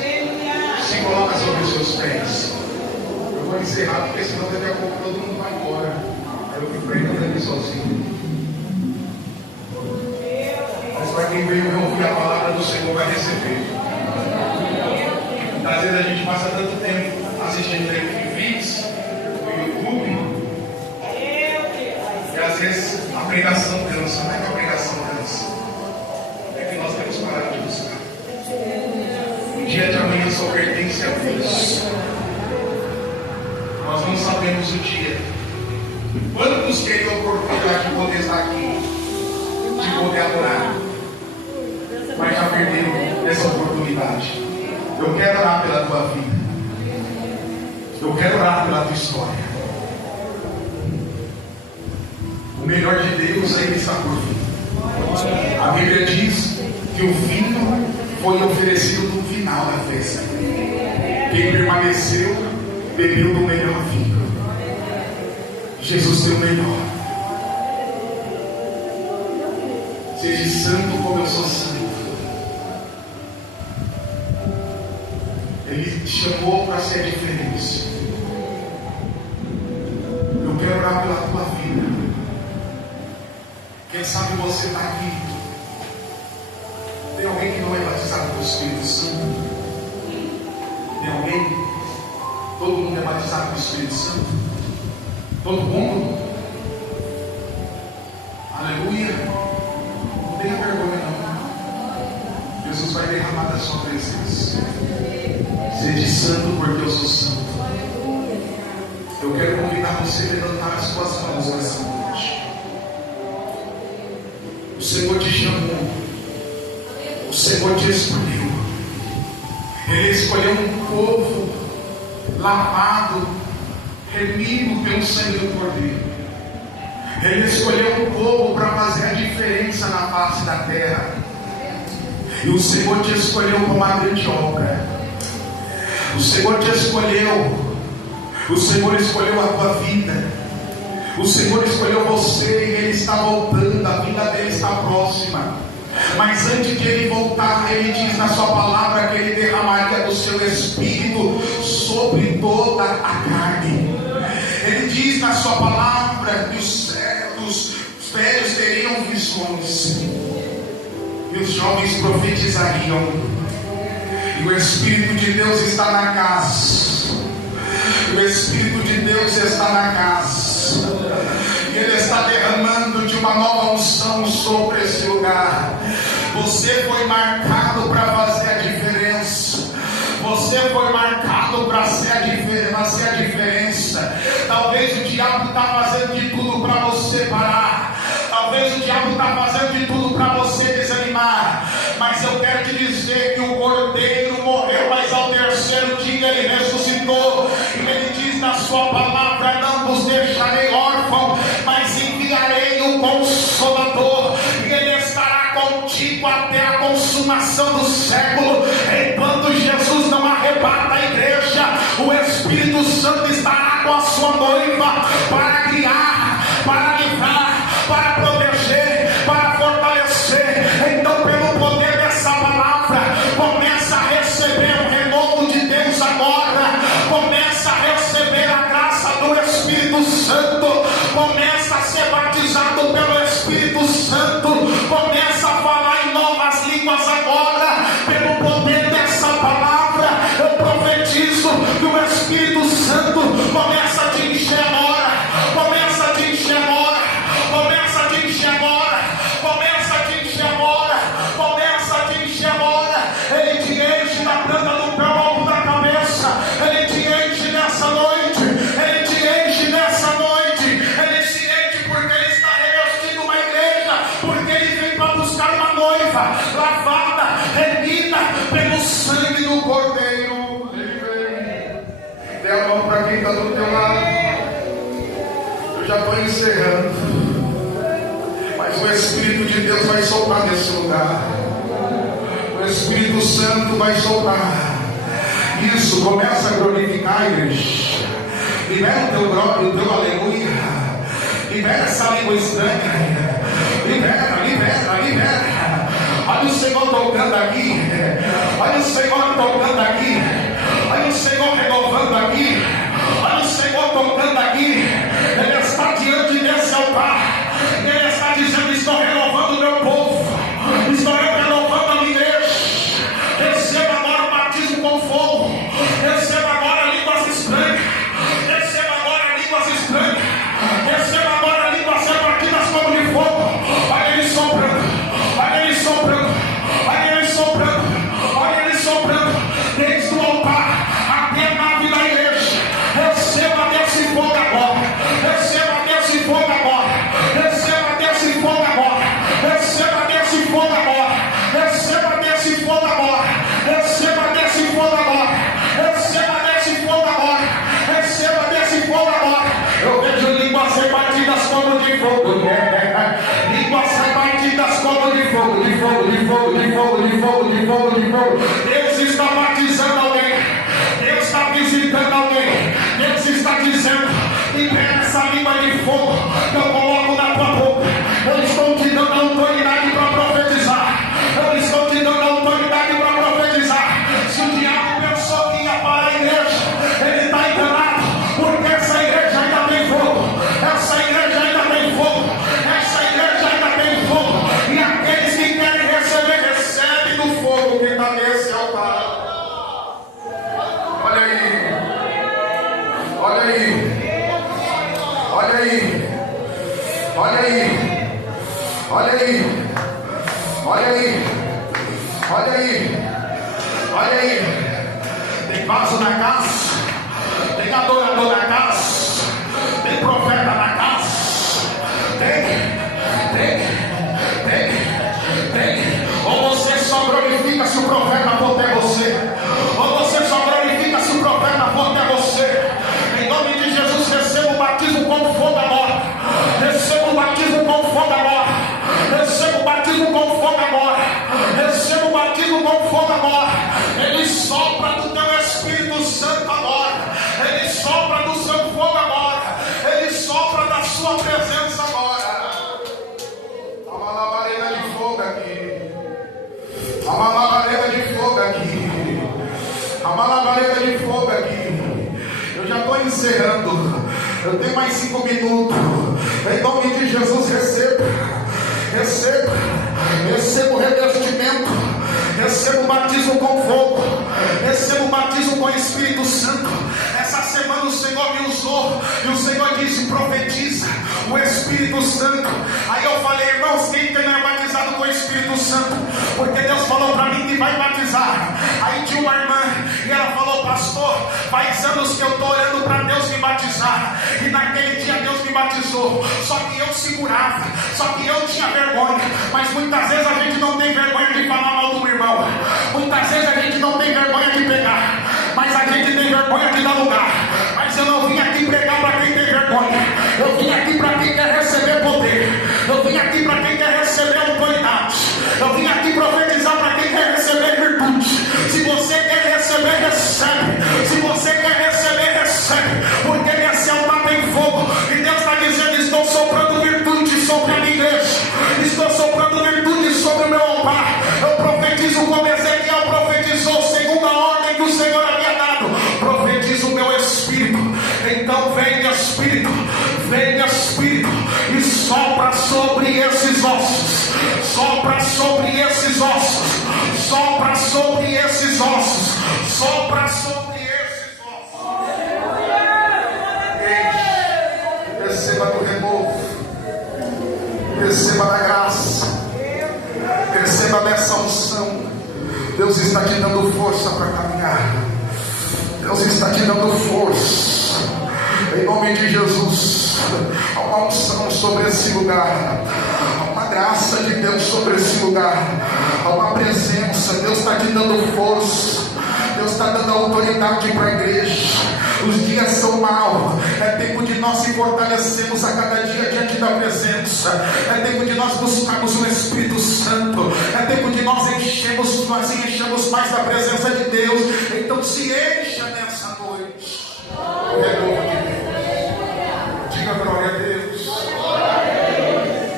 Se coloca sobre os seus pés. Eu vou encerrar, porque senão daqui a pouco todo mundo vai embora. Aí eu fico pregando aqui sozinho. Mas para quem veio ouvir a palavra do Senhor vai receber. Às vezes a gente passa tanto tempo assistindo vídeos no YouTube, e às vezes a pregação cansa. Não é que a pregação cansa, é que nós temos parado de buscar. O dia de amanhã só pertence a Deus. Nós não sabemos o dia. Quantos querem a oportunidade de poder estar aqui, de poder adorar, mas já perderam essa oportunidade? Eu quero orar pela tua vida. Eu quero orar pela tua história. O melhor de Deus ainda está por vir. A Bíblia diz que o vinho foi oferecido no final da festa. Quem permaneceu, bebeu do melhor vinho. Jesus tem o melhor. Seja santo como eu sou santo. Ele te chamou para ser diferente. Eu quero orar pela tua vida. Quem sabe você está aqui. Tem alguém que não é batizado pelo Espírito Santo? Tem alguém? Todo mundo é batizado pelo Espírito Santo? Todo mundo? Aleluia. Não tenha vergonha não. Jesus vai derramar da sua presença. Sede santo porque eu sou santo. Eu quero convidar você a levantar as suas mãos nessa noite. O Senhor te chamou. O Senhor te escolheu. Ele escolheu um povo lavado, remido pelo sangue do Cordeiro. Ele escolheu um povo para fazer a diferença na face da terra. E o Senhor te escolheu para uma grande obra. O Senhor te escolheu. O Senhor escolheu a tua vida. O Senhor escolheu você e Ele está voltando. A vida dele está próxima. Mas antes de Ele voltar, Ele diz na sua palavra que Ele derramaria do seu Espírito sobre toda a carne. Ele diz na sua palavra que os velhos teriam visões e os jovens profetizariam. E o Espírito de Deus está na casa. O Espírito de Deus está na casa. E Ele está derramando de uma nova unção sobre esse lugar. Você foi marcado para fazer a diferença. Você foi marcado para ser a diferença. Talvez o diabo está fazendo de tudo para você parar. Talvez o diabo está fazendo de tudo para você desanimar. Mas eu quero te dizer que o Cordeiro morreu, mas ao terceiro dia Ele ressuscitou. E Ele diz na sua palavra: não vos deixarei órfão, mas enviarei o Consolador. E Ele estará contigo até a consumação do século. Enquanto Jesus não arrebata a igreja, o Espírito Santo estará com a sua noiva para guiar, para livrar, para proteger, para fortalecer. Então, pelo poder dessa palavra, começa a receber o renovo de Deus agora. Começa a receber a graça do Espírito Santo. Começa a ser batizado pelo Espírito Santo. Começa a falar em novas línguas agora. Pelo poder dessa palavra, eu profetizo que o Espírito Santo começa a te encher agora. Começa a te encher agora. Começa a te encher agora. Começa a te encher agora. Começa a te encher agora. Ele te enche da planta do pé ao alto da cabeça. Ele te enche nessa noite. Ele te enche nessa noite. Ele se enche porque Ele está revestindo uma igreja. Porque Ele vem para buscar uma noiva lavada, remida pelo sangue do Cordeiro. Ele vem. Dê a mão para quem está do teu lado. Eu já estou encerrando. Mas o Espírito de Deus vai soprar nesse lugar. O Espírito Santo vai soprar. Isso, começa a glorificar, igreja. Libera o teu glória, o teu aleluia. Libera essa língua estranha. Libera, libera, libera. Olha o Senhor tocando aqui. Olha o Senhor tocando aqui. Olha o Senhor renovando aqui. Olha o Senhor tocando aqui. Ele está diante desse altar. Ele está dizendo: estou renovando o meu povo. Estou renovando a minha igreja. Receba agora o batismo com fogo. Receba agora línguas estranhas. Receba agora línguas estranhas. Receba agora línguas repartidas como de fogo. Olha ele soprando. Olha ele soprando. Olha ele soprando. Olha ele soprando. Desde o altar até a nave da igreja. Receba desse fogo agora. Receba desse fogo agora. Receba desse fogo agora. Receba desse fogo agora. Receba desse fogo agora. Receba desse fogo agora. Receba desse fogo agora. Receba desse fogo agora. Eu vejo línguas repartidas como de fogo. Línguas repartidas como de fogo. De fogo, de fogo, de fogo, de fogo, de fogo, de fogo. Deus está batizando alguém. Deus está visitando alguém. Deus está dizendo: libera essa língua de fogo que eu coloco na tua boca. Eu estou te dando autoridade para profetizar. Eu estou te dando autoridade para profetizar. Se o diabo pensou que ia para a igreja, ele está enganado, porque essa igreja ainda tem fogo. Essa igreja ainda tem fogo. Essa igreja ainda tem fogo. E aqueles que querem receber, recebem do fogo que está nesse altar. Olha aí. Olha aí. Olha aí. Olha aí. Olha aí. Olha aí. Olha aí. Olha aí. Tem vaso na casa. Tem adorador na casa. Tem profeta na casa. Tem. Ou você só glorifica se o profeta for até você. Ou você só glorifica se o profeta for até você. Em nome de Jesus, receba o batismo com fogo agora. Receba o batismo com fogo agora. Receba o batismo com fogo agora. Receba o batismo com fogo agora. Ele sopra do teu Espírito Santo agora. Ele sopra do seu fogo agora. Ele sopra da sua presença agora. Há uma labareda de fogo aqui. Há uma labareda de fogo aqui. Há uma labareda de fogo aqui. Eu já estou encerrando. Eu tenho mais 5 minutos. Em nome de Jesus, receba o revestimento, receba o batismo com fogo, receba o batismo com o Espírito Santo. Essa semana o Senhor me usou e o Senhor disse: profetiza o Espírito Santo. Aí eu falei: irmãos, quem não é batizado com o Espírito Santo? Porque Deus falou para mim que vai batizar. Aí tinha uma irmã e ela falou: pastor, faz anos que eu estou orando para Deus me batizar, e naquele dia Deus me batizou, só que eu segurava, só que eu tinha vergonha. Mas muitas vezes a gente não tem vergonha de falar mal do irmão, muitas vezes a gente não tem vergonha de pegar, mas a gente tem vergonha de dar lugar. Mas eu não vim aqui pregar para quem tem vergonha, eu vim aqui para quem quer receber poder, eu vim aqui para quem quer receber autoridade, eu vim aqui profetizar para quem quer receber virtude. Se você quer receber, recebe. Se você quer receber, recebe. Porque nesse altar tem fogo. E Deus está dizendo: estou soprando virtude sobre a minha igreja. Estou soprando virtude sobre o meu altar. Eu profetizo como Ezequiel profetizou, segundo a ordem que o Senhor havia dado. Profetizo o meu Espírito. Então vem Espírito, e sopra sobre esses ossos. Sopra sobre esses ossos. Sopra sobre esses ossos. Sopra sobre esses ossos. Receba do renovo. Receba da graça. Receba dessa unção. Deus está te dando força para caminhar. Deus está te dando força. Em nome de Jesus. Há uma unção sobre esse lugar. Há uma graça de Deus sobre esse lugar. Há uma presença. Deus está te dando força. Deus está dando autoridade para a igreja. Os dias são maus. É tempo de nós se fortalecermos a cada dia diante da presença. É tempo de nós buscarmos o Espírito Santo. É tempo de nós enchermos mais da presença de Deus. Então se encha nessa noite. Diga glória a Deus.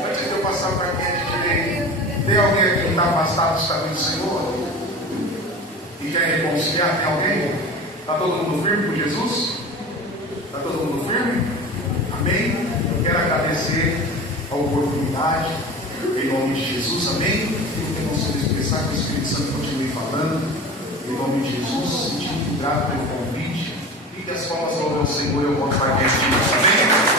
Antes de eu passar para quem é de direito, tem alguém aqui que está afastado quer reconciliar? Tem alguém? Está todo mundo firme com Jesus? Está todo mundo firme? Amém? Eu quero agradecer a oportunidade, em nome de Jesus, amém? Eu tenho sido expressar que o Espírito Santo continue falando, em nome de Jesus, sentindo grato pelo convite, e que as palmas ao Senhor eu vou para a amém?